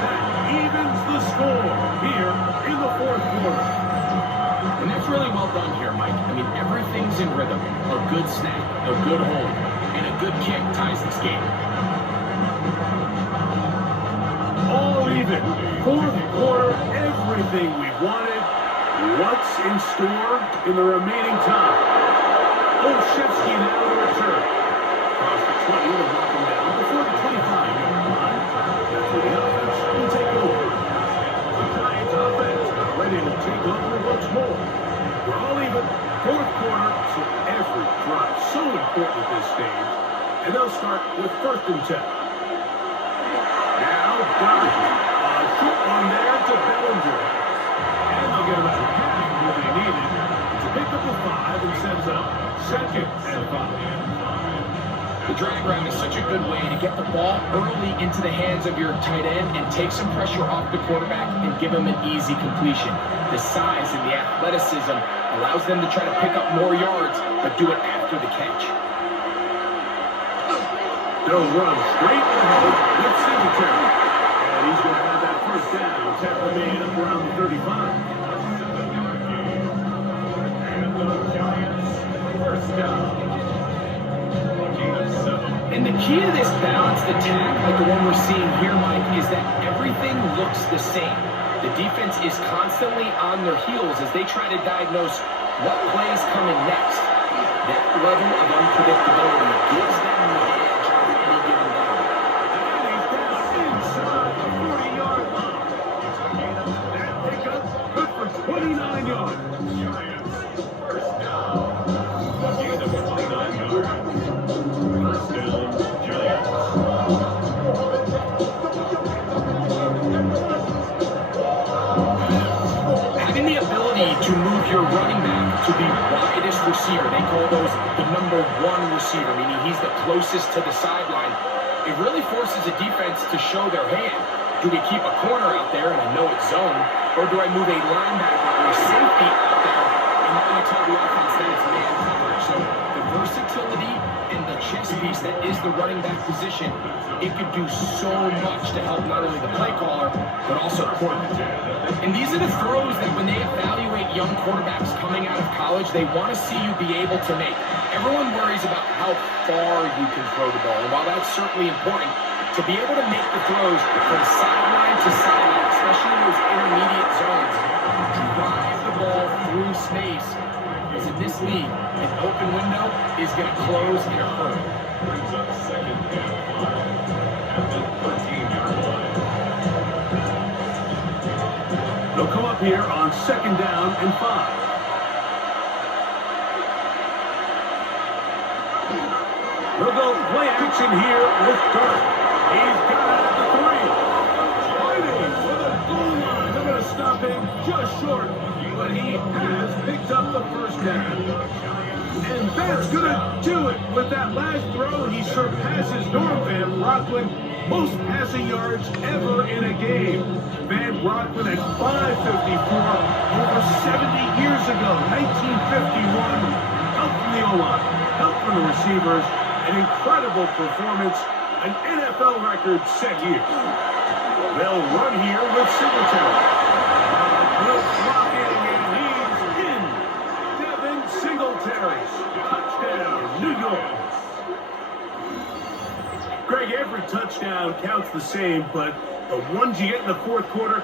That evens the score here in the fourth quarter. And that's really well done here, Mike. I mean, everything's in rhythm. A good snap, a good hold. and a good kick ties this game. All even. Fourth quarter, everything we wanted. What's in store in the remaining time? Olszewski now to return. Across the 20 to knock him down before the 25-yard line. That's where the offense will take over. The Giants offense ready to take over once more. We're all even. Fourth quarter, so every drive so important at this stage. And they'll start with 1st and 10. Now, Donovan. Short one there to Bellinger. And they'll get about half of what they needed to pick up a 5 and sends up 2nd and 5. The drag route is such a good way to get the ball early into the hands of your tight end and take some pressure off the quarterback and give him an easy completion. The size and the athleticism allows them to try to pick up more yards, but do it after the catch. They'll run straight ahead with Singletary. And he's going to have that first down. Tap remain up around the 35. And the Giants, first down. And the key to this balanced attack, like the one we're seeing here, Mike, is that everything looks the same. The defense is constantly on their heels as they try to diagnose what play is coming next. That level of unpredictability gives them the edge on any given down. And he's down inside the 40-yard line. That pickup, good for 29 yards. Giants, first down. A gain of 29 yards. First down, Giants. Having the ability to move your running back to the widest receiver, they call those the number 1 receiver, meaning he's the closest to the sideline. It really forces a defense to show their hand. Do we keep a corner out there and I know it's zone, or do I move a linebacker or a safety out there and now you tell the offense that it's man coverage? So the versatility and the chess piece that is the running back position, it could do so much to help not only the play caller, but also the quarterback. And these are the throws that when they evaluate young quarterbacks coming out of college, they want to see you be able to make. Everyone worries about how far you can throw the ball. And while that's certainly important, to be able to make the throws from sideline to sideline, especially in those intermediate zones, drive the ball through space, because in this league, an open window is going to close in a hurry. Brings up 2nd and 5 at the 13-yard line. They'll come up here on 2nd down and 5. They'll go play action here with Dirk. He's got it at the 3. Waiting for the goal line. They're going to stop him just short, but he has picked up the first down. And that's going to do it. With that last throw, he surpasses Norm Van Brocklin. Most passing yards ever in a game. Van Brocklin at 554 over 70 years ago, 1951. Help from the O-line, help from the receivers, an incredible performance, an NFL record set here. They'll run here with Singletary. Good blocking, and he's in. Devin Singletary. Touchdown, New York. Greg, every touchdown counts the same, but the ones you get in the fourth quarter,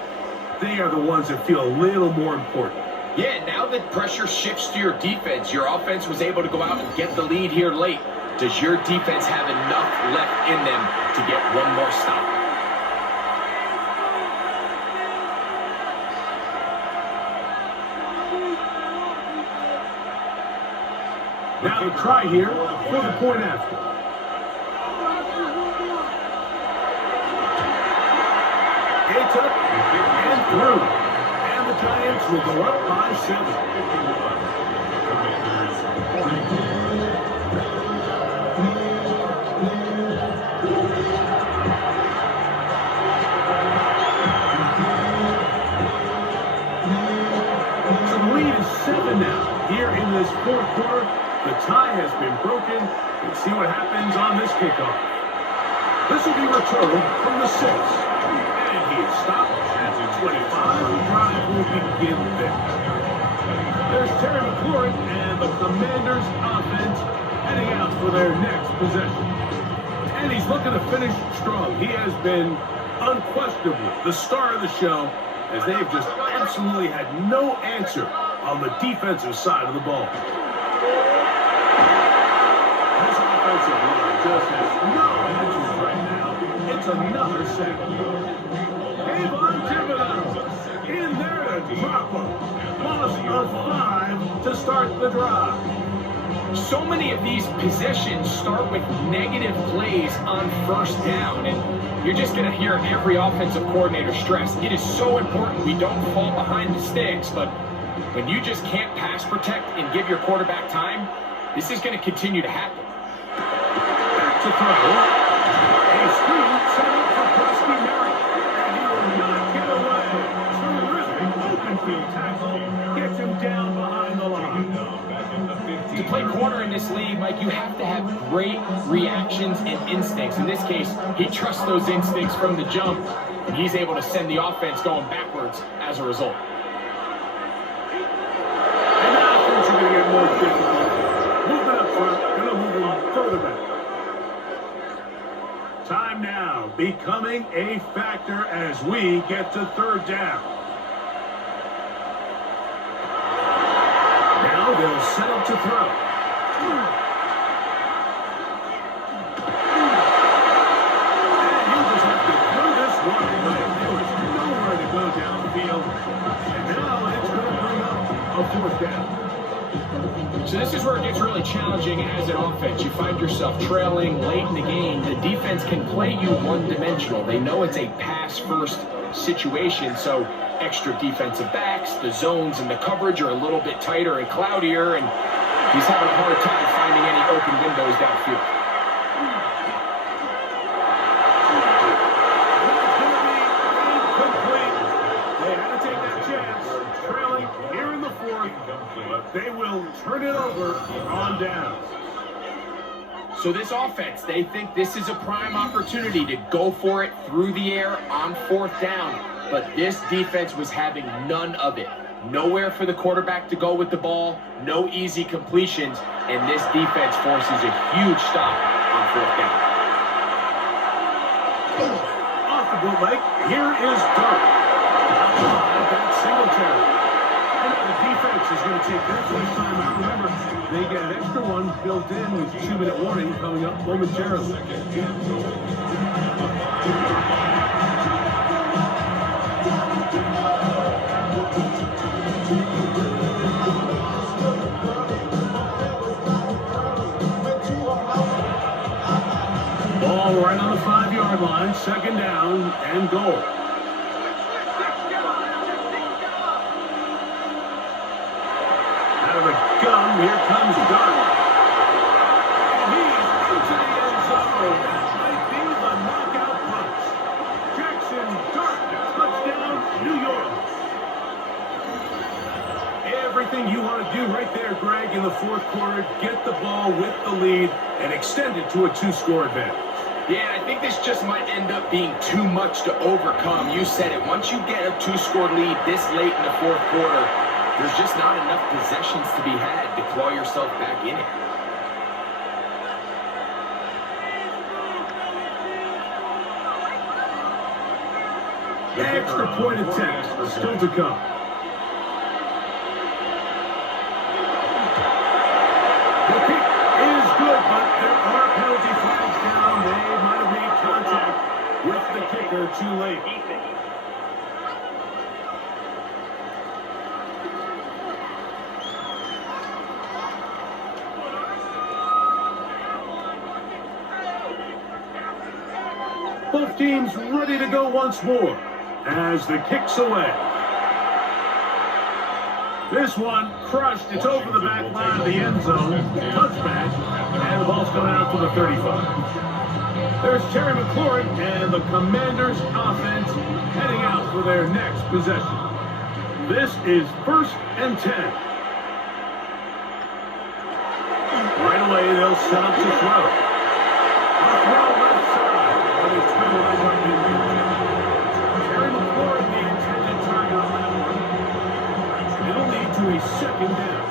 they are the ones that feel a little more important. Yeah, now that pressure shifts to your defense, your offense was able to go out and get the lead here late. Does your defense have enough left in them to get one more stop? Now the try here for the point after. It's up and through. And the Giants will go up by 7. So the lead is 7 now. Here in this fourth quarter, the tie has been broken. Let's see what happens on this kickoff. This will be returned from the 6. And he is stopped at the 25. The drive will begin there. There's Terry McLaurin, and the Commanders' offense heading out for their next possession. And he's looking to finish strong. He has been unquestionably the star of the show, as they've just absolutely had no answer on the defensive side of the ball. This offensive line just has no answers right now. It's another sack. Avon Thibodeau in there to drop him. Loss of 5 to start the drive. So many of these possessions start with negative plays on first down, and you're just going to hear every offensive coordinator stress. It is so important we don't fall behind the sticks, but when you just can't pass protect and give your quarterback time, this is going to continue to happen. Back to throw. A screen set up for Presky Merrick, and he will not get away. Terrific open field tackle gets him down behind the line. To play corner in this league, Mike, you have to have great reactions and instincts. In this case, he trusts those instincts from the jump, and he's able to send the offense going backwards as a result. And now things are going to get more difficult. Moving up front, going to move him further back. Time now becoming a factor as we get to third down. Now they'll set up to throw. And you just have to throw this one away. There was nowhere to go downfield. And now it's going to bring up a fourth down. So this is where it gets really challenging as an offense. You find yourself trailing late in the game. The defense can play you one-dimensional. They know it's a pass-first situation, so extra defensive backs, the zones and the coverage are a little bit tighter and cloudier, and he's having a hard time finding any open windows downfield. They had to take that chance, trailing here in the fourth, but they will turn it over on down. So this offense, they think this is a prime opportunity to go for it through the air on fourth down, but this defense was having none of it. Nowhere for the quarterback to go with the ball, no easy completions, and this defense forces a huge stop on fourth down. Off the bootleg, here is Dart. That's Singletary. And now the defense is going to take their first time out. Remember, they get an extra one built in with 2-minute warning coming up momentarily. Ball right on the 5-yard line, second down and goal. Out of the gun, here comes Dart. And he's into the end zone. That might be the knockout punch. Jackson Dart, touchdown, New York. Everything you want to do right there, Greg, in the fourth quarter, get the ball with the lead and extend it to a 2-score advantage. Yeah, I think this just might end up being too much to overcome. You said it. Once you get a 2-score lead this late in the fourth quarter, there's just not enough possessions to be had to claw yourself back in it. The extra point attempt still to come. The kick is good, but there are penalty flags down. They might have made contact with the kicker too late. Both teams ready to go once more as the kick's away. This one crushed. It's over the back line of the end zone. Touchback. And the ball's going out to the 35. There's Terry McLaurin and the Commanders offense heading out for their next possession. This is 1st and 10. Right away, they'll set up to throw. A throw left side. But it's going to line up in Terry McLaurin, the intended target on that one. It'll lead to a second down.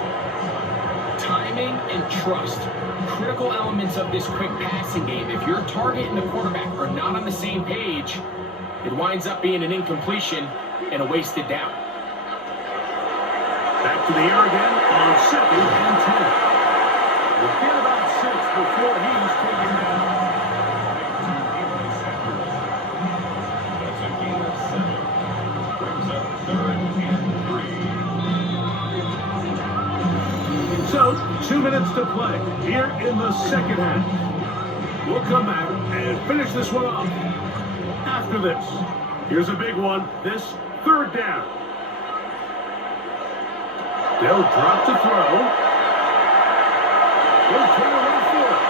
Timing and trust. Critical elements of this quick passing game. If your target and the quarterback are not on the same page, it winds up being an incompletion and a wasted down. Back to the air again on 2nd and 10. We'll get about 6 before he's taken down. That's a gain of 7. Brings up 3rd and 3. So, 2 minutes to play here in the second half. We'll come back and finish this one off after this. Here's a big one. This 3rd down. They'll drop to throw. They'll turn around for it.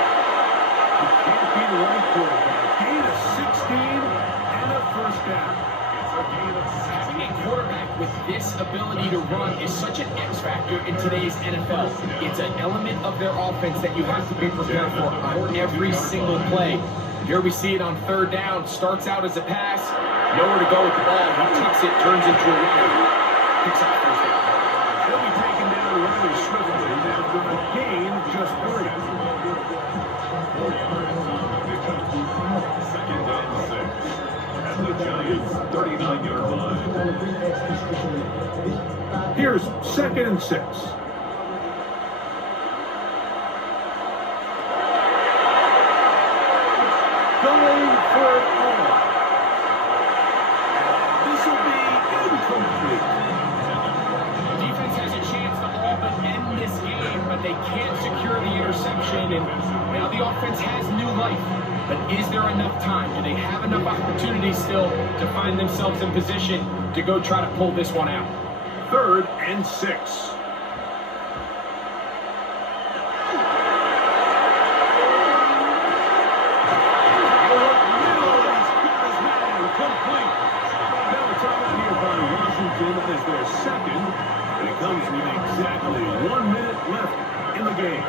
You can't be the right quarterback. Gain of 16 and a 1st down. It's a gain of 6. Having a quarterback with this ability to run is such an X factor in today's NFL. It's an element of their offense that you have to be prepared for on every single play. Here we see it on 3rd down. Starts out as a pass. Nowhere to go with the ball. He tucks it, turns into a run. Picks up 1st down. They'll be taken down rather swiftly after a gain of just 3. 4 yards on the pickup. 2nd and 6. At the Giants' 39-yard line. Here's 2nd and 6. Going for it all. This will be incomplete. Defense has a chance to all but end this game, but they can't secure the interception, and now the offense has new life. But is there enough time? Do they have enough opportunities still to find themselves in position to go try to pull this one out? 3rd and 6. Is their 2nd, and it comes with exactly 1 minute left in the game.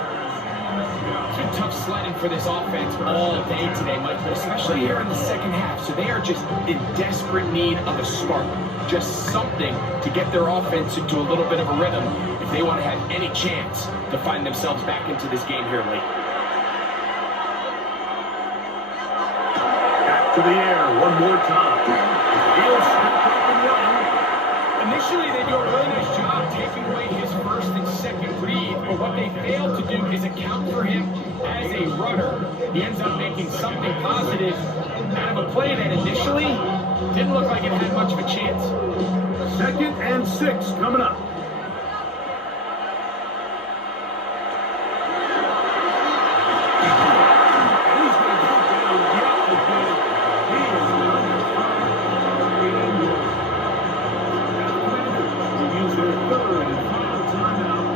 It's been tough sledding for this offense all day today, Michael, especially here in the second half. So they are just in desperate need of a spark, just something to get their offense into a little bit of a rhythm if they want to have any chance to find themselves back into this game here late. Back to the air one more time. He'll step up and run. Initially, they do a really nice job taking away his 1st and 2nd read, but what they fail to do is account for him as a runner. He ends up making something positive out of a play that initially didn't look like it had much of a chance. 2nd and 6 coming up. He's going to go down yet again. He is not use their 3rd and final timeout.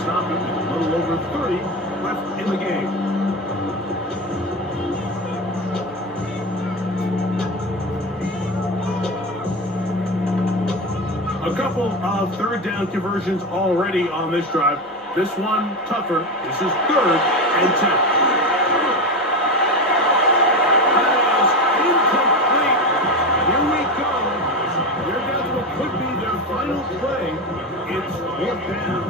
Stop it with a little over 30 left in the game. A couple of 3rd down conversions already on this drive. This one tougher. This is 3rd and 10. That is incomplete. Here we go. They're down to what could be their final play. It's 4th down.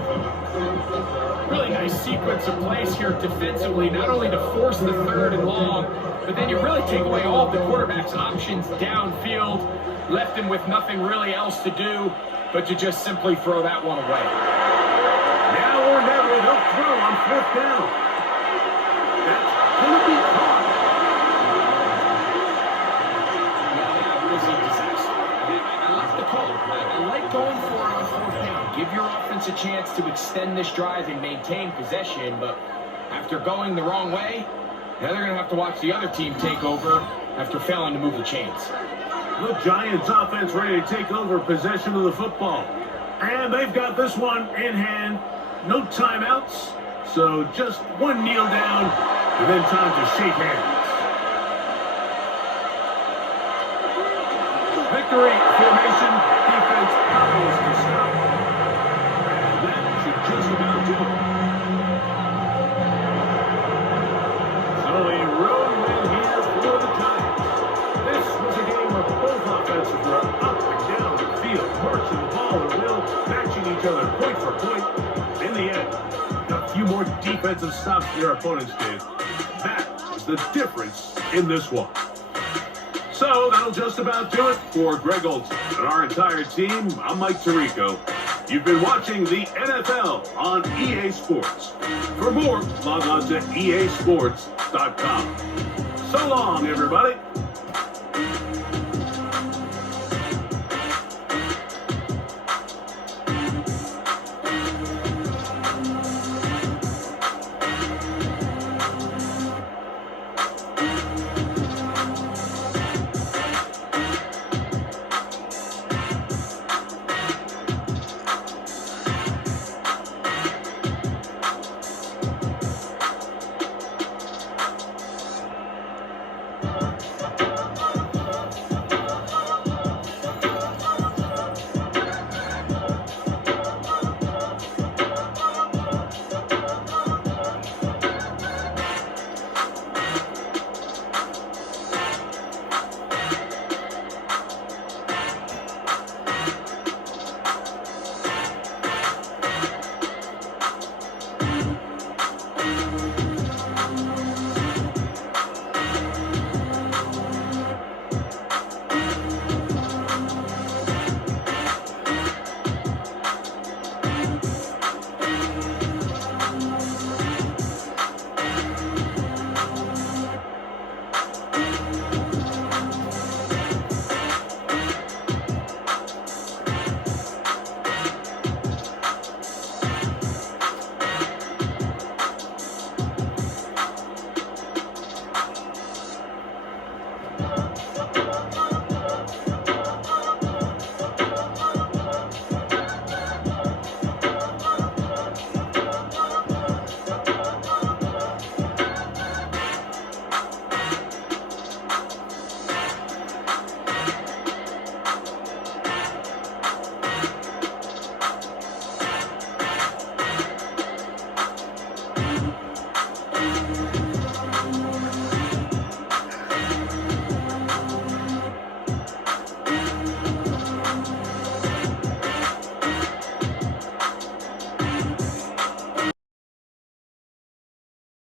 Really nice sequence of plays here defensively, not only to force the 3rd and long, but then you really take away all of the quarterback's options downfield, left him with nothing really else to do but to just simply throw that one away. Now or never, they'll throw on 4th down. That's going to be caught. That was a disaster. I like the call. I like going for it on 4th down. Give your offense a chance to extend this drive and maintain possession, but after going the wrong way, now they're going to have to watch the other team take over after failing to move the chains. The Giants offense ready to take over possession of the football. And they've got this one in hand. No timeouts. So just one kneel down and then time to shake hands. Victory formation. Defense powerless to stop. And that should just about do it. So a road win here for the Giants. This was a game where both offenses were up and down the field, marching the ball at will, matching each other point for point. In the end, a few more more defensive stops than their opponents did. That was the difference in this one. So that'll just about do it for Greg Olson and our entire team. I'm Mike Tirico. You've been watching the NFL on EA Sports. For more, log on to easports.com. So long, everybody.